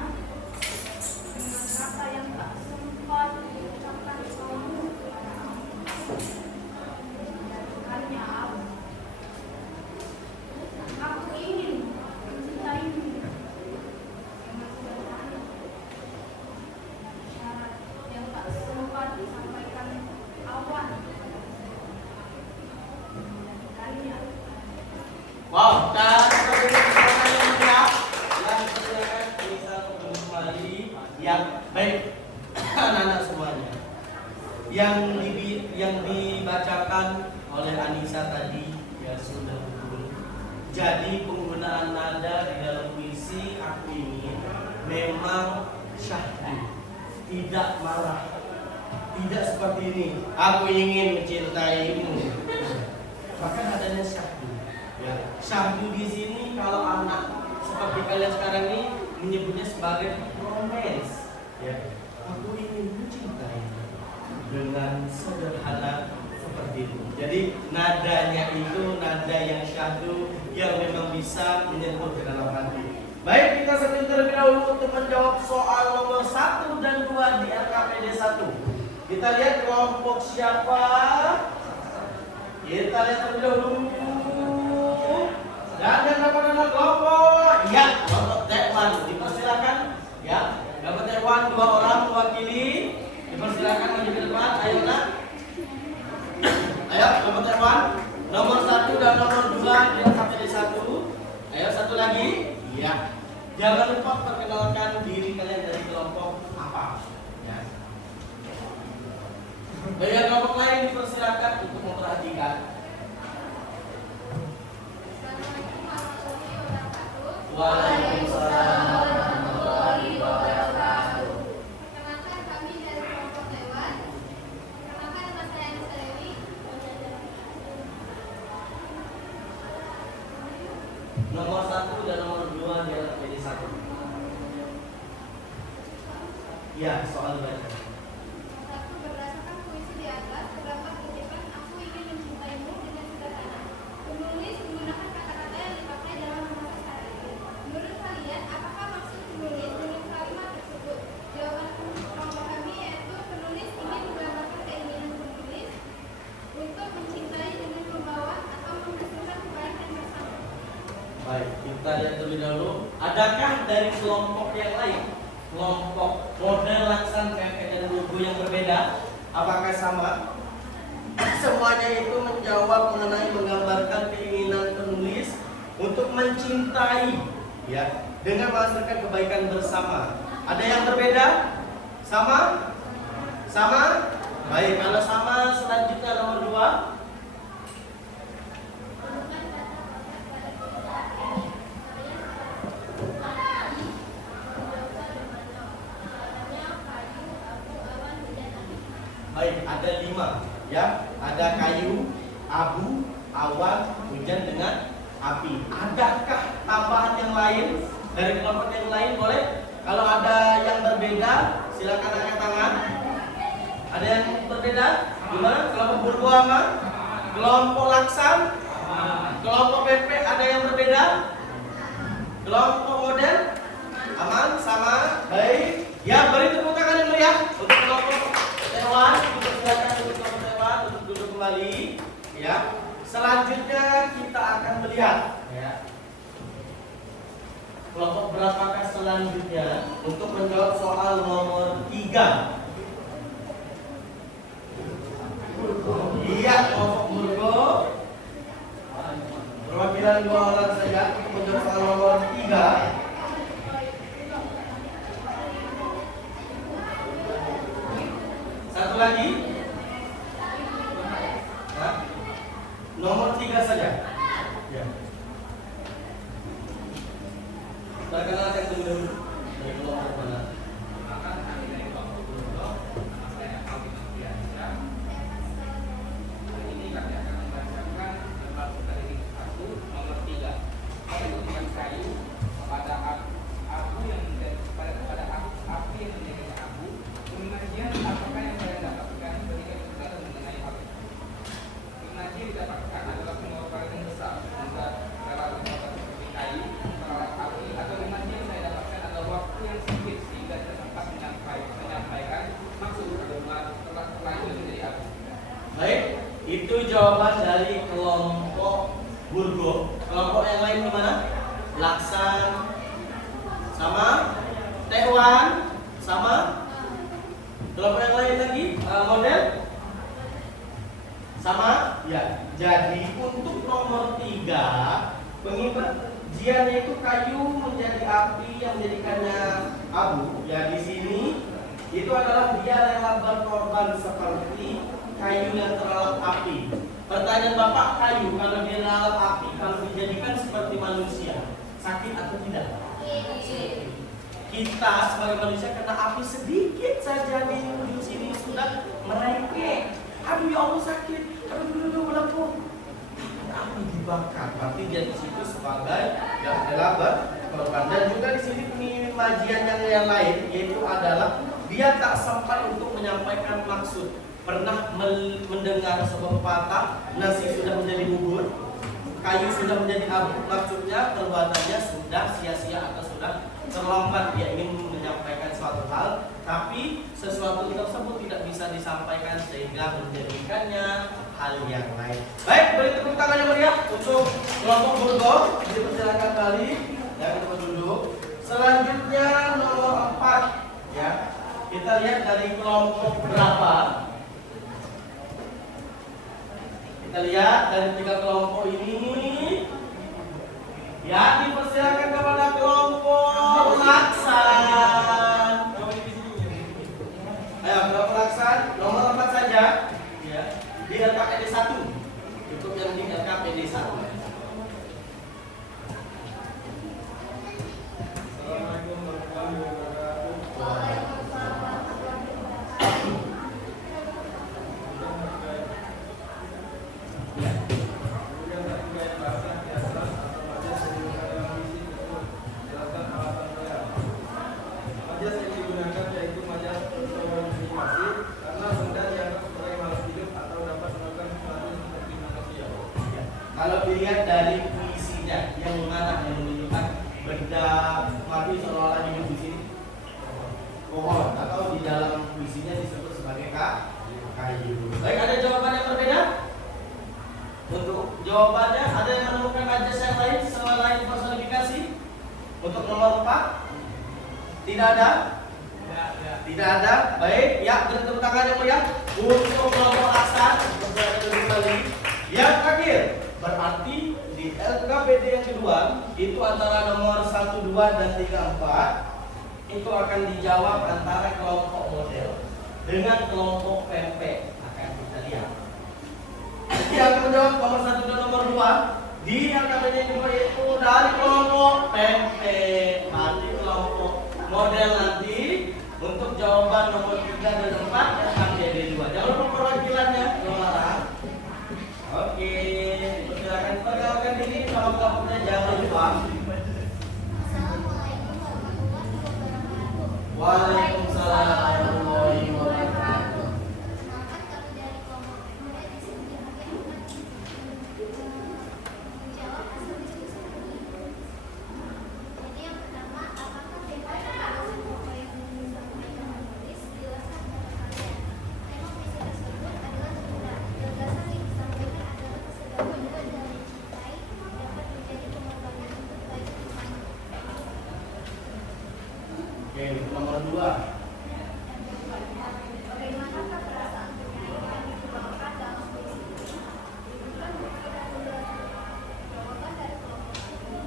dengan kata yang tak sempat diucapkan kamu kepada aku. Menjadikannya aku. Aku ingin mencintaimu dengan sederhana, syarat yang tak sempat disampaikan awan. Menjadikannya Wow, dan sebagai pertanyaan yang mulia, yang dipersilakan bisa kembali. Ya, baik, anak-anak semuanya. Yang dibacakan oleh Anissa tadi ya sudah betul. Jadi penggunaan nada di dalam puisi Aku Ingin memang syahdu, tidak marah, tidak seperti ini. Aku ingin mencintaimu. Bahkan adanya syahdu. Ya, syahdu di sini kalau anak seperti kalian sekarang ini menyebutnya sebagai romance. Ya, aku ingin mencintai dengan sederhana seperti itu. Jadi nadanya itu nada yang syahdu yang memang bisa menyentuh ke dalam hati. Baik, kita sambil terlebih dahulu untuk menjawab soal nomor 1 dan 2 di RKPD 1. Kita lihat kelompok siapa. Kita lihat terlebih dahulu. Dan yang dapat anak kelompok, ya, kelompok T1 dipersilakan, ya, dapat T1 2 orang mewakili, dipersilakan maju ke depan, ayo nak, ayo kelompok T1, nomor 1 dan nomor 2 di RKPD 1, ayo satu lagi, ya, jangan lupa perkenalkan diri kalian dari kelompok apa, ya. Dari kelompok lain dipersilakan untuk memperhatikan. Waalaikumsalam warahmatullahi wabarakatuh. Perkenalkan kami dari kelompok Dewan. Perkenalkan nama saya Anissa Dewi. Nomor 1 dan nomor 2 di RKPD 1. Ya, soal baca. Satu, berdasarkan puisi di atas terdapat kutipan Aku ingin mencintaimu dengan sederhana. Penulis menggunakan kata-kata yang dipakai dalam bahasa sehari-hari. Menurut kalian, apakah maksud penulis dengan kalimat tersebut? Jawaban kelompok kami yaitu penulis ingin menggambarkan keinginan penulis untuk mencintai dengan membawa atau menghasilkan kebaikan bersama. Baik, kita lihat terlebih dahulu. Adakah dari kelompok yang lain, kelompok model laksan pempek dan buku yang berbeda, apakah sama? Semuanya itu menjawab mengenai menggambarkan keinginan penulis untuk mencintai, ya, dengan menghasilkan kebaikan bersama. Ada yang berbeda? Sama? Sama? Baik, kalau sama selanjutnya nomor 2. Baik, ada 5 ya. Ada kayu, abu, awan, hujan dengan api. Adakah tambahan yang lain dari kelompok yang lain? Boleh? Kalau ada yang berbeda, silakan angkat tangan. Ada yang berbeda? Gimana? Kelompok Burgoama? Kelompok Laksan? Kelompok PP ada yang berbeda? Kelompok model? Aman? Sama? Baik. Ya, beri tepuk tangan yang meriah untuk kelompok Tewan. Silakan untuk kelompok Tewan untuk duduk kembali. Ya. Selanjutnya kita akan melihat. Ya. Kelompok berapakah selanjutnya untuk menjawab soal nomor 3? Iya, kelompok Burgo. Perwakilan 2 orang saja untuk menjawab soal nomor 3. Satu lagi. Nah, nomor 3 saja. Ya. Perkenalkan dulu dari kelompok mana? Baik, itu jawaban dari kelompok Burgo. Kelompok yang lain gimana? Laksan, sama? Tewan, sama? Kelompok yang lain lagi? Model? Sama? Ya. Jadi untuk nomor 3, pengibajiannya itu kayu menjadi api yang menjadikannya abu. Ya, di sini itu adalah dia rela berkorban seperti kayu yang terlalap api. Pertanyaan Bapak, kayu kalau dia terlalap api, kalau dijadikan seperti manusia, sakit atau tidak? Kita sebagai manusia kena api sedikit saja di sini sudah merengek. Aduh ya Allah sakit. Aduh melepuh. Api dibakar. Berarti dia di situ sebagai yang rela berkorban. Dan juga di sini pengibajian yang lain yaitu adalah dia tak sempat untuk menyampaikan maksud. Pernah mendengar sebuah pepatah, nasi sudah menjadi bubur, kayu sudah menjadi abu. Maksudnya perbuatannya sudah sia-sia atau sudah terlambat. Dia ingin menyampaikan suatu hal, tapi sesuatu tersebut tidak bisa disampaikan sehingga menjadikannya hal yang lain. Baik, beri tepuk tangan yang meriah untuk kelompok Burgo. Dipersilakan kembali dan untuk duduk. Selanjutnya nomor 4 ya. Kita lihat dari kelompok berapa. Kita lihat dari 3 kelompok ini. Ya, dipersilakan kepada kelompok Laksan. Ayo, kelompok Laksan nomor 4 saja. Ya, di LKPD 1. Cukup yang di LKPD 1. Assalamualaikum warahmatullahi wabarakatuh. Kalau dilihat dari puisinya, yang mana yang menunjukkan benda mati seolah-olah hidup di sini? Pohon, atau di dalam puisinya disebut sebagai kayu. Baik, ada jawaban yang berbeda? Untuk jawabannya, ada yang menemukan ajas yang lain selain personifikasi? Untuk nomor 4? Tidak ada? Tidak ada. Baik, ya, beri tepuk tangan yang meriah untuk kelompok Laksan. Kembali. Yang terakhir, berarti di di LKPD yang kedua itu antara nomor 1, 2, dan 3, 4 itu akan dijawab antara kelompok model dengan kelompok PMP. Akan kita lihat. Yang akan menjawab nomor 1 dan nomor 2 di LKPD yang kedua itu dari kelompok PMP. Nanti kelompok model nanti untuk jawaban nomor 3 dan 4 LKPD 2. Jangan lupa perwakilannya, Dolarang. Oke, silakan perkenalkan diri sama kelompoknya, jangan lupa. Assalamualaikum warahmatullahi wabarakatuh. Waalaikumsalam warahmatullahi wabarakatuh. Perkenalkan kami dari kelompok muda di sini akan menjawab hasil diskusi kami. Jadi yang pertama, apakah bebas pada semua yang disampaikan menulis jelaskan kepada kalian. Tema visi tersebut adalah cinta. Gagasan yang disampaikan adalah kesedaran juga dalam mencintai dapat menjadi pengorbanan untuk baik bersama. Oke, nomor 2. Bagaimanakah perasaan penyayang yang dikembangkan dalam puisi ini? Diberikan bukti dan penjelasan. Jawaban dari kelompok ini.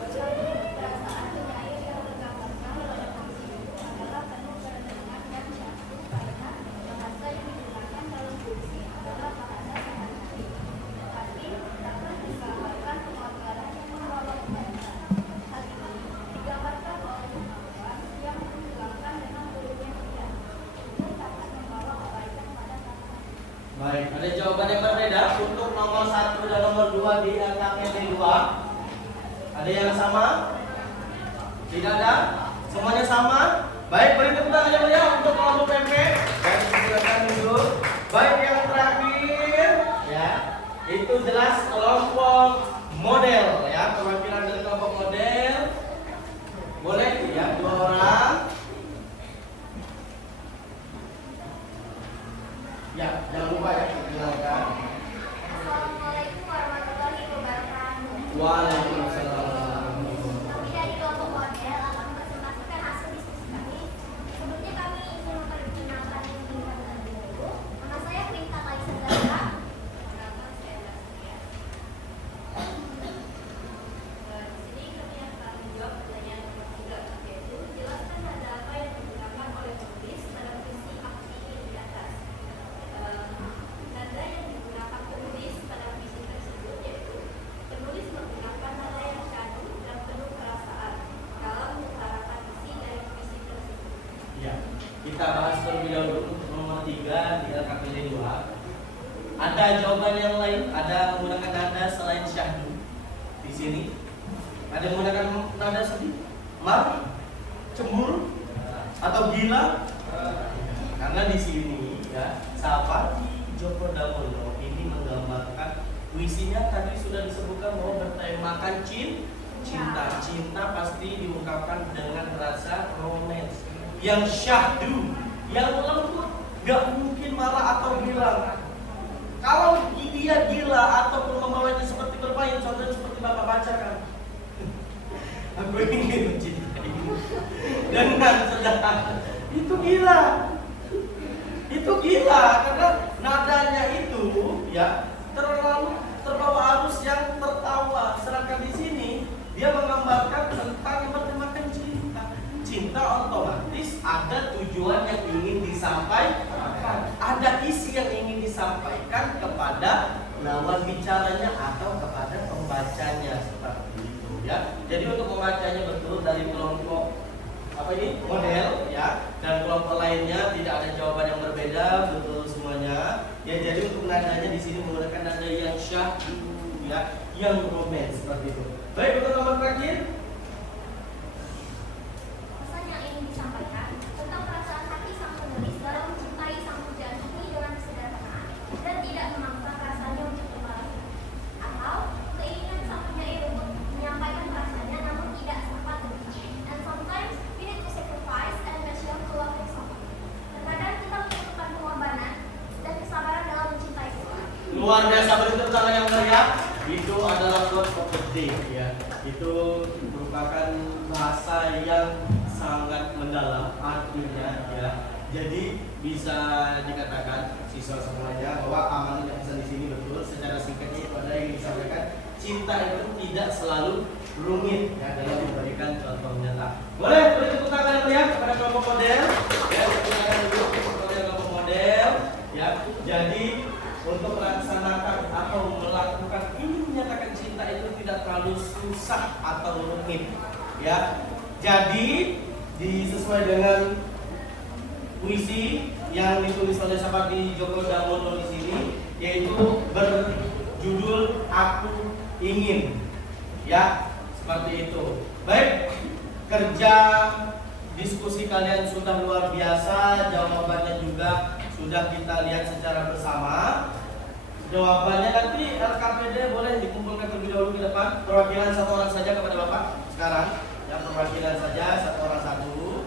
Perasaan penyayang yang tergambarkan dalam puisi itu adalah penuh kerendahan dan syahdu karena bahasa yang digunakan dalam puisi adalah bahasa sehari-hari. Tetapi dapat digambarkan pengorbanan yang membawa kebaikan. Hal ini digambarkan oleh perempuan yang menenggelamkan dengan peluknya dia. Itu dapat membawa kebaikan pada tangan. Baik, ada jawaban yang berbeda untuk nomor 1 dan nomor 2 di LKPD 2. Ada yang sama? Tidak ada? Semuanya sama? Baik, beri tepuk tangan yang meriah untuk kelompok PP. Dan silakan duduk. Baik, yang terakhir ya, itu jelas kelompok model ya, perwakilan dari kelompok model. Boleh ya, 2 orang. Ya, jangan lupa ya, perkenalkan. Assalamualaikum warahmatullahi wabarakatuh. Waalaikumsalam. Kami dari kelompok model akan mempresentasikan hasil diskusi kami. Sebelumnya kami ingin memperkenalkan diri terlebih dahulu. Nama saya Prita Kaisa Zahra. Nama saya Dastia. Di sini kami akan menjawab pertanyaan nomor 3, yaitu jelaskan nada apa yang digunakan oleh penulis pada puisi aku ingin di atas. Nada yang digunakan penulis pada puisi tersebut yaitu penulis menggunakan nada yang syahdu dan penuh perasaan dalam mengutarakan isi dari puisi tersebut. Ya, kita bahas terlebih dahulu untuk nomor 3 di LKPD 2. Ada jawaban yang lain? Ada menggunakan nada selain syahdu di sini? Ada yang menggunakan nada sedih? Marah? Cemburu? Atau gila? Karena di sini ya, Sapati Djoko Damono ini menggambarkan puisinya tadi sudah disebutkan bahwa bertemakan cinta. Cinta pasti diungkapkan dengan rasa romans yang syahdu, yang lembut, gak mungkin marah atau gila. Kalau dia gila ataupun membawanya seperti bermain, contohnya seperti Bapak bacakan. Aku ingin mencintaimu dengan sederhana. Itu gila. Itu gila karena nadanya itu ya terlalu terbawa arus yang tertawa. Sedangkan di sini dia menggambarkan tentang yang bertemakan cinta. Cinta otomatis ada tujuan yang ingin disampaikan, ada isi yang ingin disampaikan kepada lawan bicaranya atau kepada pembacanya seperti itu ya. Jadi untuk membacanya betul dari kelompok apa ini model ya, dan kelompok lainnya tidak ada jawaban yang berbeda, betul semuanya ya. Jadi untuk nadanya di sini menggunakan nada yang syahdu ya, yang romans seperti itu. Baik, untuk nomor terakhir. Pesan yang ingin disampaikan tentang perasaan hati sang penulis dalam mencintai sang pujaan ini dengan kesederhanaan dan tidak memaksa rasanya untuk membalasnya, atau keinginan sang penyair untuk menyampaikan perasaannya namun tidak sempat berusaha. And sometimes we need to sacrifice and mention to love someone. Terkadang kita membutuhkan pengorbanan dan kesabaran dalam mencintai seseorang. Luar biasa, beri tepuk tangan yang meriah. Itu adalah quote of the day ya. Itu merupakan bahasa yang sangat mendalam artinya ya. Jadi bisa dikatakan siswa semuanya bahwa amanat yang pesan di sini betul. Secara singkatnya pada yang disampaikan cinta itu tidak selalu rumit ya, dalam memberikan contoh nyata. Boleh tepuk tangan ya kepada kelompok model. Ya, tepuk tangan dulu kepada kelompok model. Ya, jadi untuk melaksanakan atau melakukan ini menyatakan cinta itu tidak terlalu susah atau rumit. Ya, jadi disesuai dengan puisi yang ditulis oleh Sapardi Djoko Damono di sini, yaitu berjudul Aku Ingin. Ya, seperti itu. Baik, kerja diskusi kalian sudah luar biasa, jawabannya juga sudah kita lihat secara bersama. Jawabannya nanti LKPD boleh dikumpulkan terlebih dahulu ke depan. Perwakilan satu orang saja kepada Bapak sekarang. Ya, perwakilan saja satu orang satu.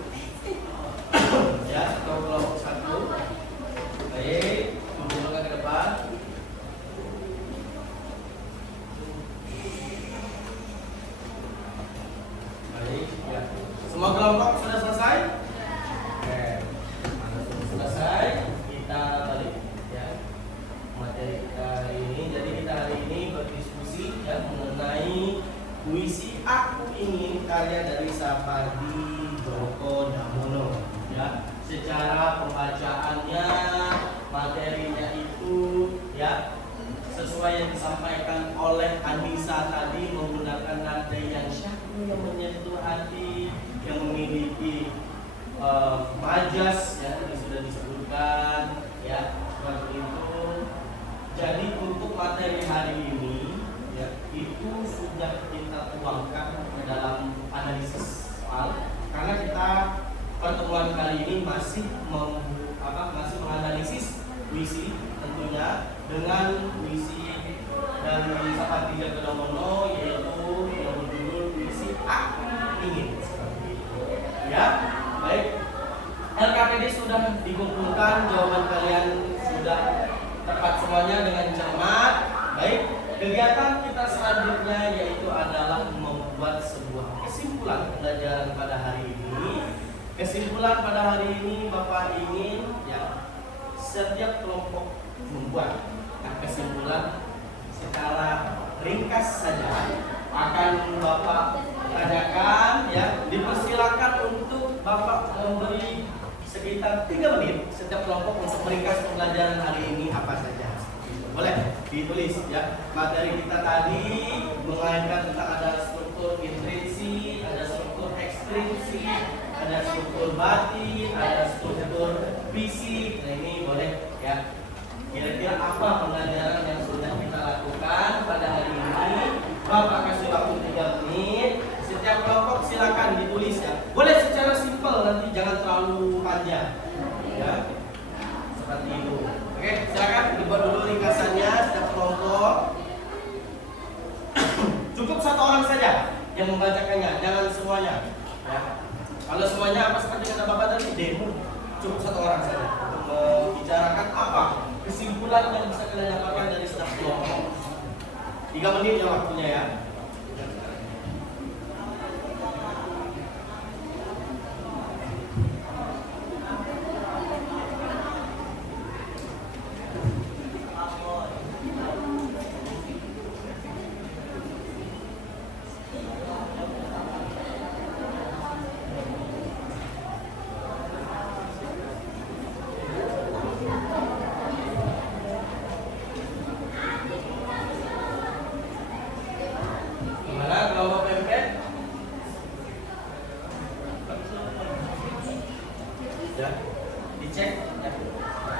Ya, atau kelompok satu. Baik, kumpulkan ke depan. Baik, ya. Semua kelompok sudah selesai? Oke. Selesai. Kita balik ya. Materi kita hari ini. Jadi kita hari ini berdiskusi ya mengenai puisi Aku Ingin karya dari Sapardi Djoko Damono. Ya, secara pembacaannya, materinya itu ya sesuai yang disampaikan oleh Anissa tadi, menggunakan nada yang syahdu, yang menyentuh hati, yang memiliki majas ya, ini sudah disebutkan ya, seperti itu. Jadi untuk materi hari ini ya, itu sudah kita tuangkan ke dalam analisis soal, karena kita pertemuan kali ini masih menganalisis puisi tentunya dengan puisi dari Sapardi Djoko Damono, yaitu yang berjudul puisi Aku Ingin. Seperti itu. Ya, baik. LKPD sudah dikumpulkan, jawaban kalian sudah tepat semuanya dengan cermat. Baik, kegiatan kita selanjutnya yaitu adalah membuat sebuah kesimpulan pembelajaran pada hari ini. Kesimpulan pada hari ini Bapak ingin ya setiap kelompok membuat kesimpulan secara ringkas saja. Akan Bapak tanyakan ya, dipersilakan untuk Bapak memberi sekitar 3 menit setiap kelompok untuk meringkas pembelajaran hari ini apa saja. Boleh ditulis ya. Materi kita tadi mengaitkan tentang ada struktur intrinsi, ada struktur ekstrinsi, ada struktur batin, ada struktur fisik. Nah, ini boleh ya. Kira-kira apa pembelajaran yang sudah kita lakukan pada hari ini? Bapak kasih waktu 3 menit. Setiap kelompok silakan ditulis ya. Boleh secara simpel, nanti jangan terlalu panjang. Ya. Seperti itu. Oke, silakan dibuat dulu ringkasannya setiap kelompok. Cukup 1 orang saja yang membacakannya, jangan semuanya. Ya. Kalau semuanya apa seperti kata Bapak tadi, demo. Cukup 1 orang saja untuk membicarakan apa kesimpulan yang bisa kalian dapatkan dari setiap kelompok. 3 menit ya waktunya ya.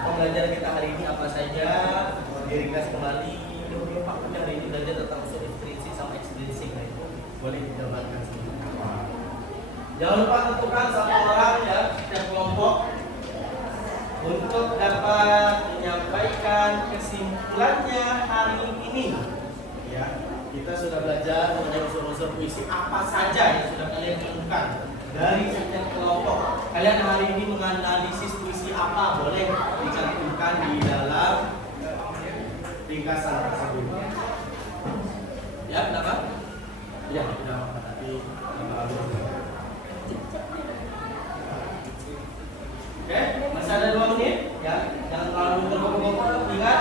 Pembelajaran kita hari ini apa saja, diringkas kembali. Pak, hari ini belajar tentang unsur intrinsik sama ekstrinsik, nah itu boleh dijabarkan sedikit. Jangan lupa tentukan 1 orang ya setiap kelompok untuk dapat menyampaikan kesimpulannya hari ini. Ya, kita sudah belajar mengenai unsur-unsur puisi apa saja yang sudah kalian temukan dari setiap kelompok. Kalian hari ini menganalisis puisi apa, boleh dicantumkan di dalam ringkasan tersebut. Ya, kenapa? Ya, tidak apa-apa. Nanti oke, masih ada 2 menit ya. Jangan terlalu tergopoh-gopoh. Ingat,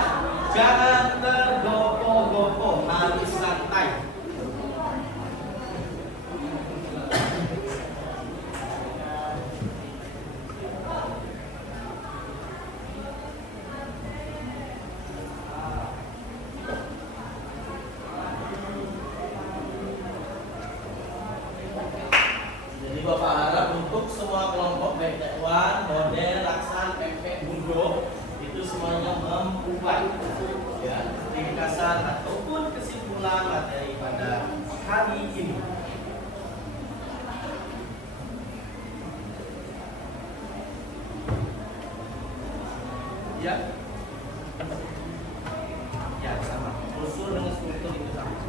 jangan tergopoh-gopoh, harus santai. Ya. Ya, sama. Unsur dengan struktur itu sama.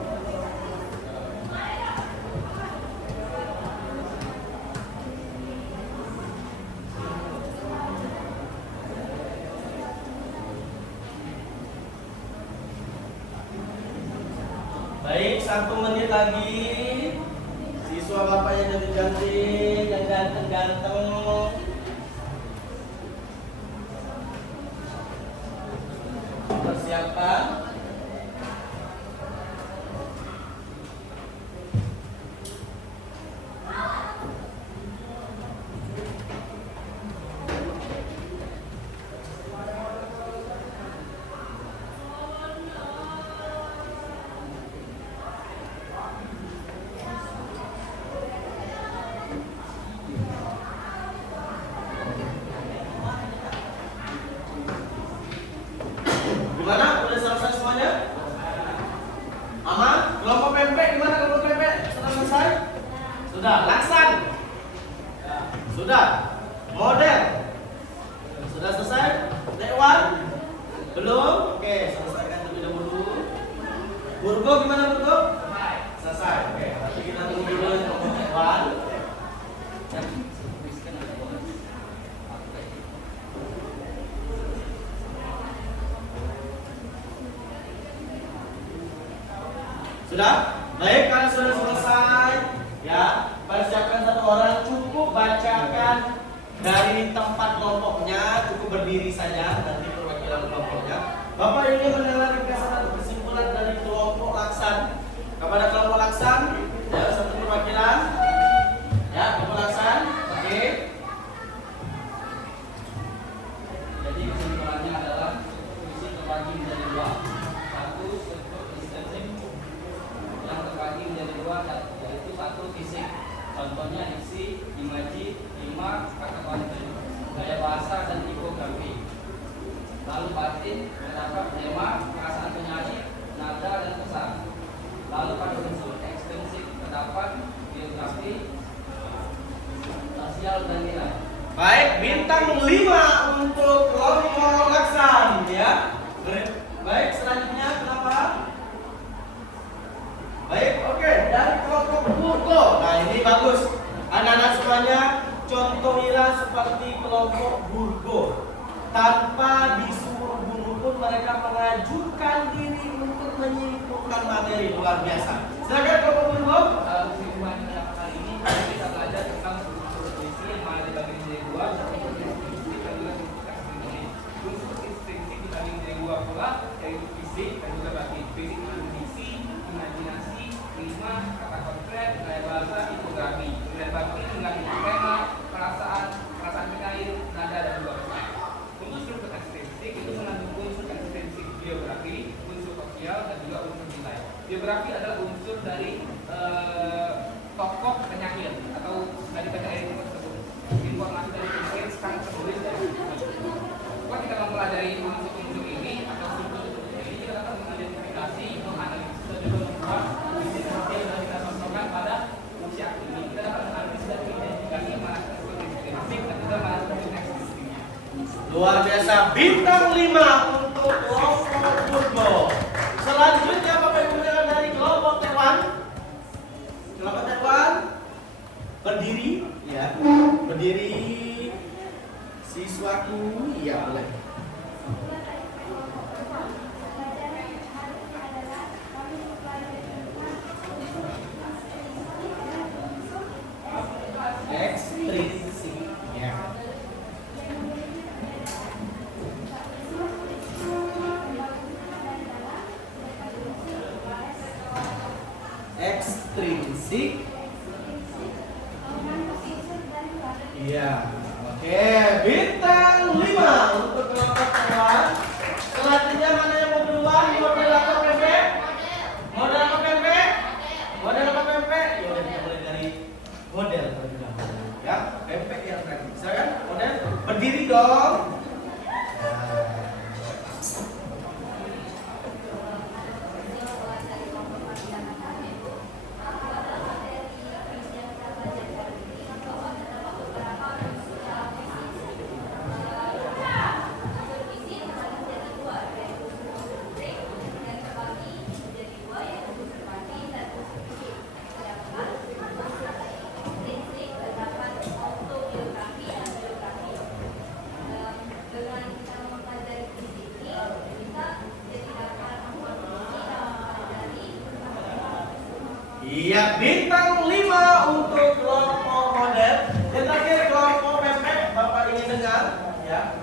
Baik, 1 menit lagi. Siswa bapaknya jadi cantik, yang ganteng-ganteng. Persiapan. Gimana? Udah selesai semuanya? Aman? Kelompok pempek gimana kelompok pempek? Sudah selesai? Sudah. Laksan? Sudah. Model? Sudah selesai? Tekwan? Belum? Oke, selesaikan terlebih dahulu. Burgo gimana Burgo? Selesai. Oke, nanti kita tunggu dulu kelompok tekwan. Sudah? Baik, kalian sudah selesai. Ya, persiapkan 1 orang, cukup bacakan dari tempat kelompoknya, cukup berdiri saja nanti perwakilan kelompoknya. Bapak ingin mendengarkan satu kesimpulan dari kelompok laksan. Kepada kelompok laksan, ya, 1 perwakilan. Ya, kelompok laksan. Oke. Jadi kesimpulannya adalah visi terbagi menjadi 2. 1 struktur distancing yang terbagi menjadi 2, yaitu 1 fisik. Contohnya diksi, imaji, 5 kata konten, gaya bahasa dan tipografi. Lalu batin terdapat tema, perasaan penyanyi, nada dan pesan. Lalu pada unsur ekstensif terdapat biografi, sosial dan nilai. Baik, bintang 5 untuk kelompok laksan ya. Baik, selanjutnya kenapa? Baik, oke, dari kelompok Burgo. Nah, ini bagus. Anak-anak semuanya contohilah seperti kelompok Burgo. Tanpa disuruh guru pun mereka mengajukan diri untuk menyimpulkan materi. Luar biasa. Silakan kelompok Burgo. Kesimpulan pada kali ini kita belajar tentang unsur visi yang ada dibagi menjadi 2, unsur distinktif dan juga unsur ekstensif. Unsur distinktif dibagi menjadi 2 pula, yaitu fisik dan juga batin. Fisik mengandung diksi, imajinasi, prima, kata konkret, gaya bahasa, tipografi. Dan batin mengandung tema, perasaan penyair, nada dan juga pesan. Untuk struktur ekstensif itu mengandung unsur ekstensif biografi, unsur sosial dan juga unsur nilai. Biografi adalah unsur dari tokoh penyair atau dari penyair tersebut. Informasi dari penyair sekarang tertulis dari setelah kita mempelajari unsur-unsur ini atau struktur ini, kita akan mengidentifikasi, menganalisis dan juga membuat visi sosial yang kita contohkan pada fungsi aktif ini. Kita dapat menganalisis dan mengidentifikasi mana struktur ekstensif dan juga mana struktur ekstensifnya. Luar biasa, bintang 5 untuk kelompok Burgo. Selanjutnya Bapak Ibu dari kelompok Tekwan. Kelompok Tekwan berdiri ya. Berdiri siswaku, iya boleh. Ekstrinsik ya. Ekstrinsik. Iya. Oke, bintang 5 untuk kelompok Tekwan. Selanjutnya mana yang mau duluan? Model apa pempek? Model apa pempek? Model apa pempek? Ya udah kita mulai dari model terlebih dahulu. Ya, pempek yang tadi. Silakan model berdiri dong. Ya, bintang 5 untuk kelompok model. Yang terakhir kelompok pempek, Bapak ingin dengar ya.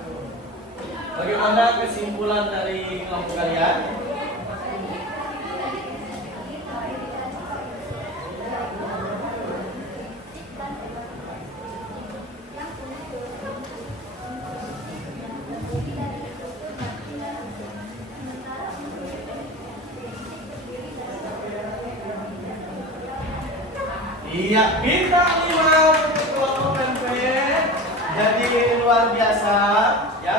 Bagaimana kesimpulan dari kelompok kalian? Iya, bintang 5 untuk kelompok pempek. Jadi luar biasa ya.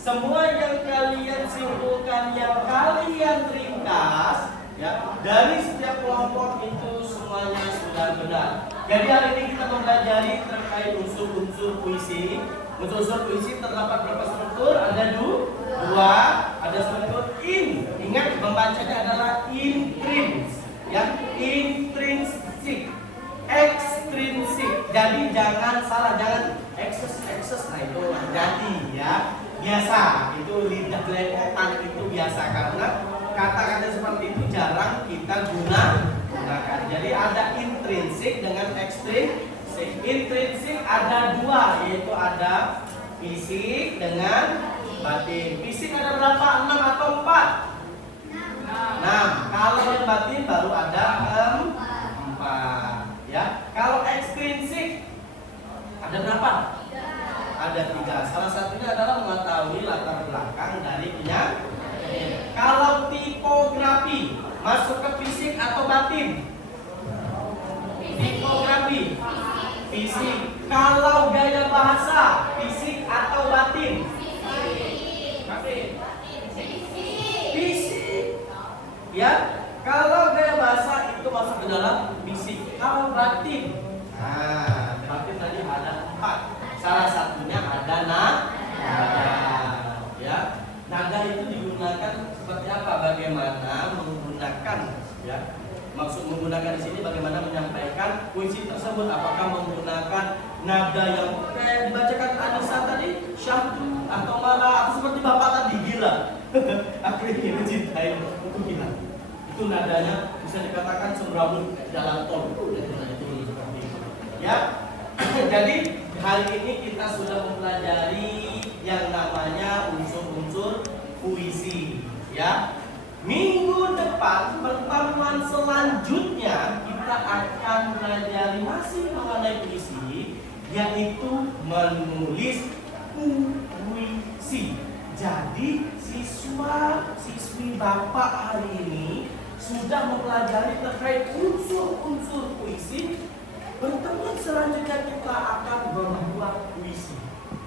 Semua yang kalian simpulkan, yang kalian ringkas ya, dari setiap kelompok itu semuanya sudah benar. Jadi hari ini kita mempelajari terkait unsur-unsur puisi. Unsur-unsur puisi terdapat berapa struktur? Ada dua. Ada struktur in. Ingat membacanya adalah intrins ya, intrinsik, ekstrinsik. Jadi jangan salah, jangan ekses. Nah itu jadi ya. Biasa, itu lidah belepotan itu biasa karena kata-kata seperti itu jarang kita gunakan. Jadi ada intrinsik dengan ekstrinsik. Intrinsik ada dua, yaitu ada fisik dengan batin. Fisik ada berapa? 6 atau 4? 6. Kalau yang batin baru ada 4. Ya. Kalau ekstrinsik ada berapa? Ada 3. Salah satunya adalah mengetahui latar belakang dari penyakit. Kalau tipografi masuk ke fisik atau batin? Tipografi fisik. Kalau gaya bahasa fisik atau batin? Fisik. Ya. Kalau gaya bahasa itu masuk ke dalam fisik. Kalau batin, nah batin tadi ada 4. Salah satunya ada nada, ya. Nada itu digunakan seperti apa? Bagaimana menggunakan, ya. Maksud menggunakan di sini bagaimana menyampaikan puisi tersebut? Apakah menggunakan nada yang kayak dibacakan Anissa tadi, syahdu atau marah, atau seperti bapak tadi gila? Aku ingin mencintai itu gila. Itu nadanya bisa dikatakan semrawut dalam tol. Itu seperti itu, ya. Jadi hari ini kita sudah mempelajari yang namanya unsur-unsur puisi, ya. Minggu depan pertemuan selanjutnya kita akan mempelajari masih mengenai puisi, yaitu menulis puisi. Jadi siswi Bapak hari ini sudah mempelajari terkait unsur-unsur puisi. Pertemuan selanjutnya kita akan membuat puisi.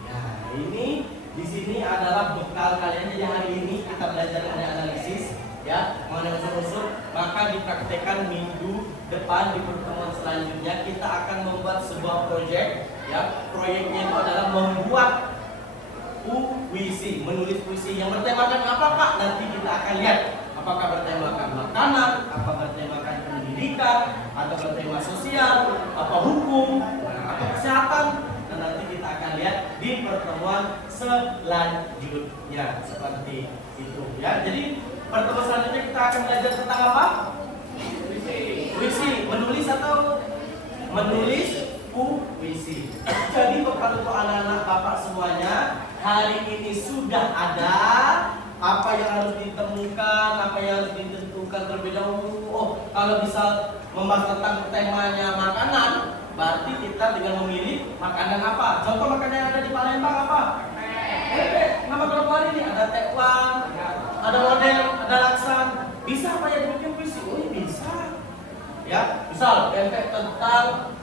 Nah, ini di sini adalah bekal kalian. Jadi hari ini kita belajar mengenai analisis, ya, mengenai unsur-unsur. Maka dipraktekkan minggu depan di pertemuan selanjutnya kita akan membuat sebuah proyek, ya. Proyeknya itu adalah membuat puisi, menulis puisi yang bertemakan apa, Pak? Nanti kita akan lihat. Apakah bertemakan makanan, apa bertemakan pendidikan, atau bertema sosial, apa hukum, atau kesehatan. Dan nanti kita akan lihat di pertemuan selanjutnya seperti itu, ya. Jadi pertemuan selanjutnya kita akan belajar tentang apa? Puisi, menulis atau menulis puisi. Jadi Bapak untuk anak-anak Bapak semuanya, hari ini sudah ada apa yang harus ditemukan, apa yang harus ditentukan terlebih dahulu. Oh, kalau bisa membahas tentang temanya makanan, berarti kita dengan memilih makanan apa. Contoh makanan yang ada di Palembang apa? Pempek. Nama kelompok ini ada tekwan, ada model, ada laksan. Bisa apa yang dibikin puisi? Oh, ini bisa. Ya, misal pempek tentang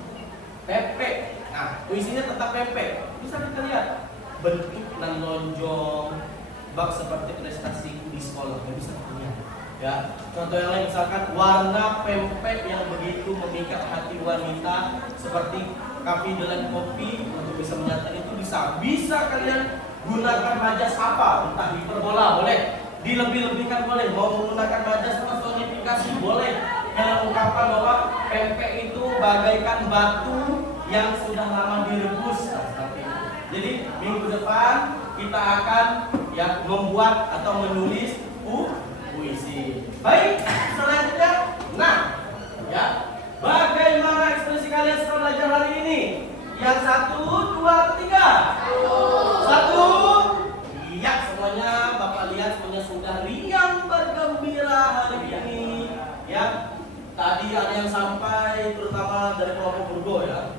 pempek. Nah, puisinya tentang pempek. Bisa kita lihat bentuk dan lonjong, bak seperti prestasiku di sekolah, nggak bisa dilihat. Ya, contoh yang lain misalkan warna pempek yang begitu memikat hati wanita seperti kafe dengan kopi untuk bisa menyatakan itu bisa kalian gunakan majas apa? Entah hiperbola boleh, dilebih-lebihkan boleh, mau menggunakan majas personifikasi boleh, yang ungkapan bahwa pempek itu bagaikan batu yang sudah lama direbus. Nah, seperti itu. Jadi minggu depan kita akan ya membuat atau menulis puisi. Baik, selanjutnya, nah, ya Bagaimana ekspresi kalian setelah belajar hari ini? Yang satu, dua, ketiga. Satu. Iya, semuanya Bapak lihat semuanya sudah riang bergembira hari ini. Ya, tadi ada yang sampai terutama dari kelompok Burgo ya.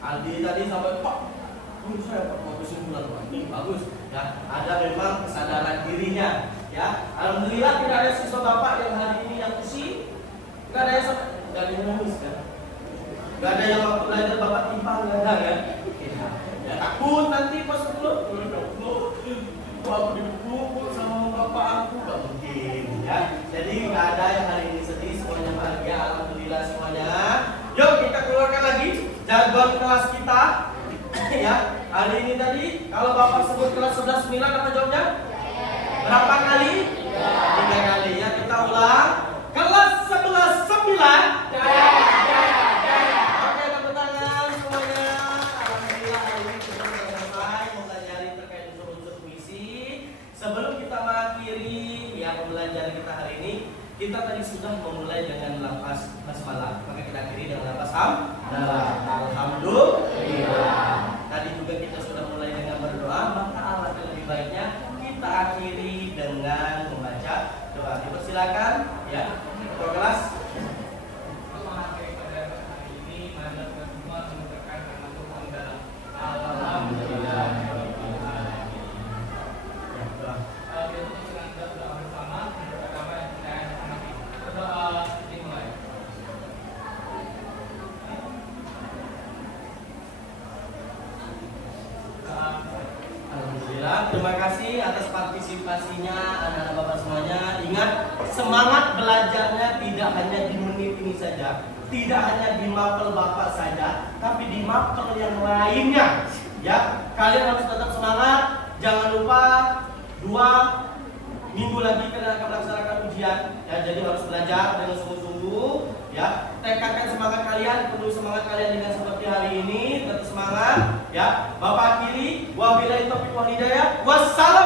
Aldi tadi sampai Pak, saya Pak mau kesimpulan Pak. Ini bagus ya. Ada memang kesadaran dirinya ya. Alhamdulillah tidak ada siswa Bapak yang hari ini yang pusing. Enggak ada yang sampai enggak ada yang nangis kan. Enggak ada yang waktu belajar Bapak timpang enggak ada kan. Ya takut nanti pas pulang. Aku dipukul sama bapak aku, gak mungkin ya. Jadi gak ada yang hari ini sedih, semuanya bahagia, alhamdulillah semuanya. Yuk kita keluarkan lagi jadwal kelas kita. Ya, hari ini tadi kalau bapak sebut kelas 11 9 apa jawabnya? Berapa kali? 3 kali ya. Kita ulang. Kelas 11 9. Oke, tepuk tangan semuanya. Alhamdulillah hari ini kita sudah selesai mempelajari terkait unsur-unsur puisi. Sebelum kita mengakhiri ya pembelajaran kita hari ini, kita tadi sudah memulai dengan lafaz basmalah. Maka kita akhiri dengan lafaz hamdalah. Alhamdulillah. Tadi juga kita sudah mulai dengan berdoa, maka alangkah lebih baiknya kita akhiri dengan membaca doa. Dipersilakan ya. Ketua kelas. Untuk mengakhiri pada hari ini, mari kita semua mengucapkan selamat hamdalah. Alhamdulillah. Kita tutup dengan doa bersama. Pertama yang kita hormati. Berdoa dimulai. Alhamdulillah, terima kasih atas partisipasinya anak-anak bapak semuanya. Ingat, semangat belajarnya tidak hanya di menit ini saja, tidak hanya di mapel bapak saja, tapi di mapel yang lainnya. Ya, kalian harus tetap semangat. Jangan lupa 2 minggu lagi kalian akan melaksanakan ujian. Ya, jadi harus belajar dengan sungguh-sungguh. Ya, tekadkan semangat kalian, penuhi semangat kalian dengan seperti hari ini. Tetap semangat. Ya, Bapak akhiri. Wabillahi taufiq wal hidayah. Wassalam.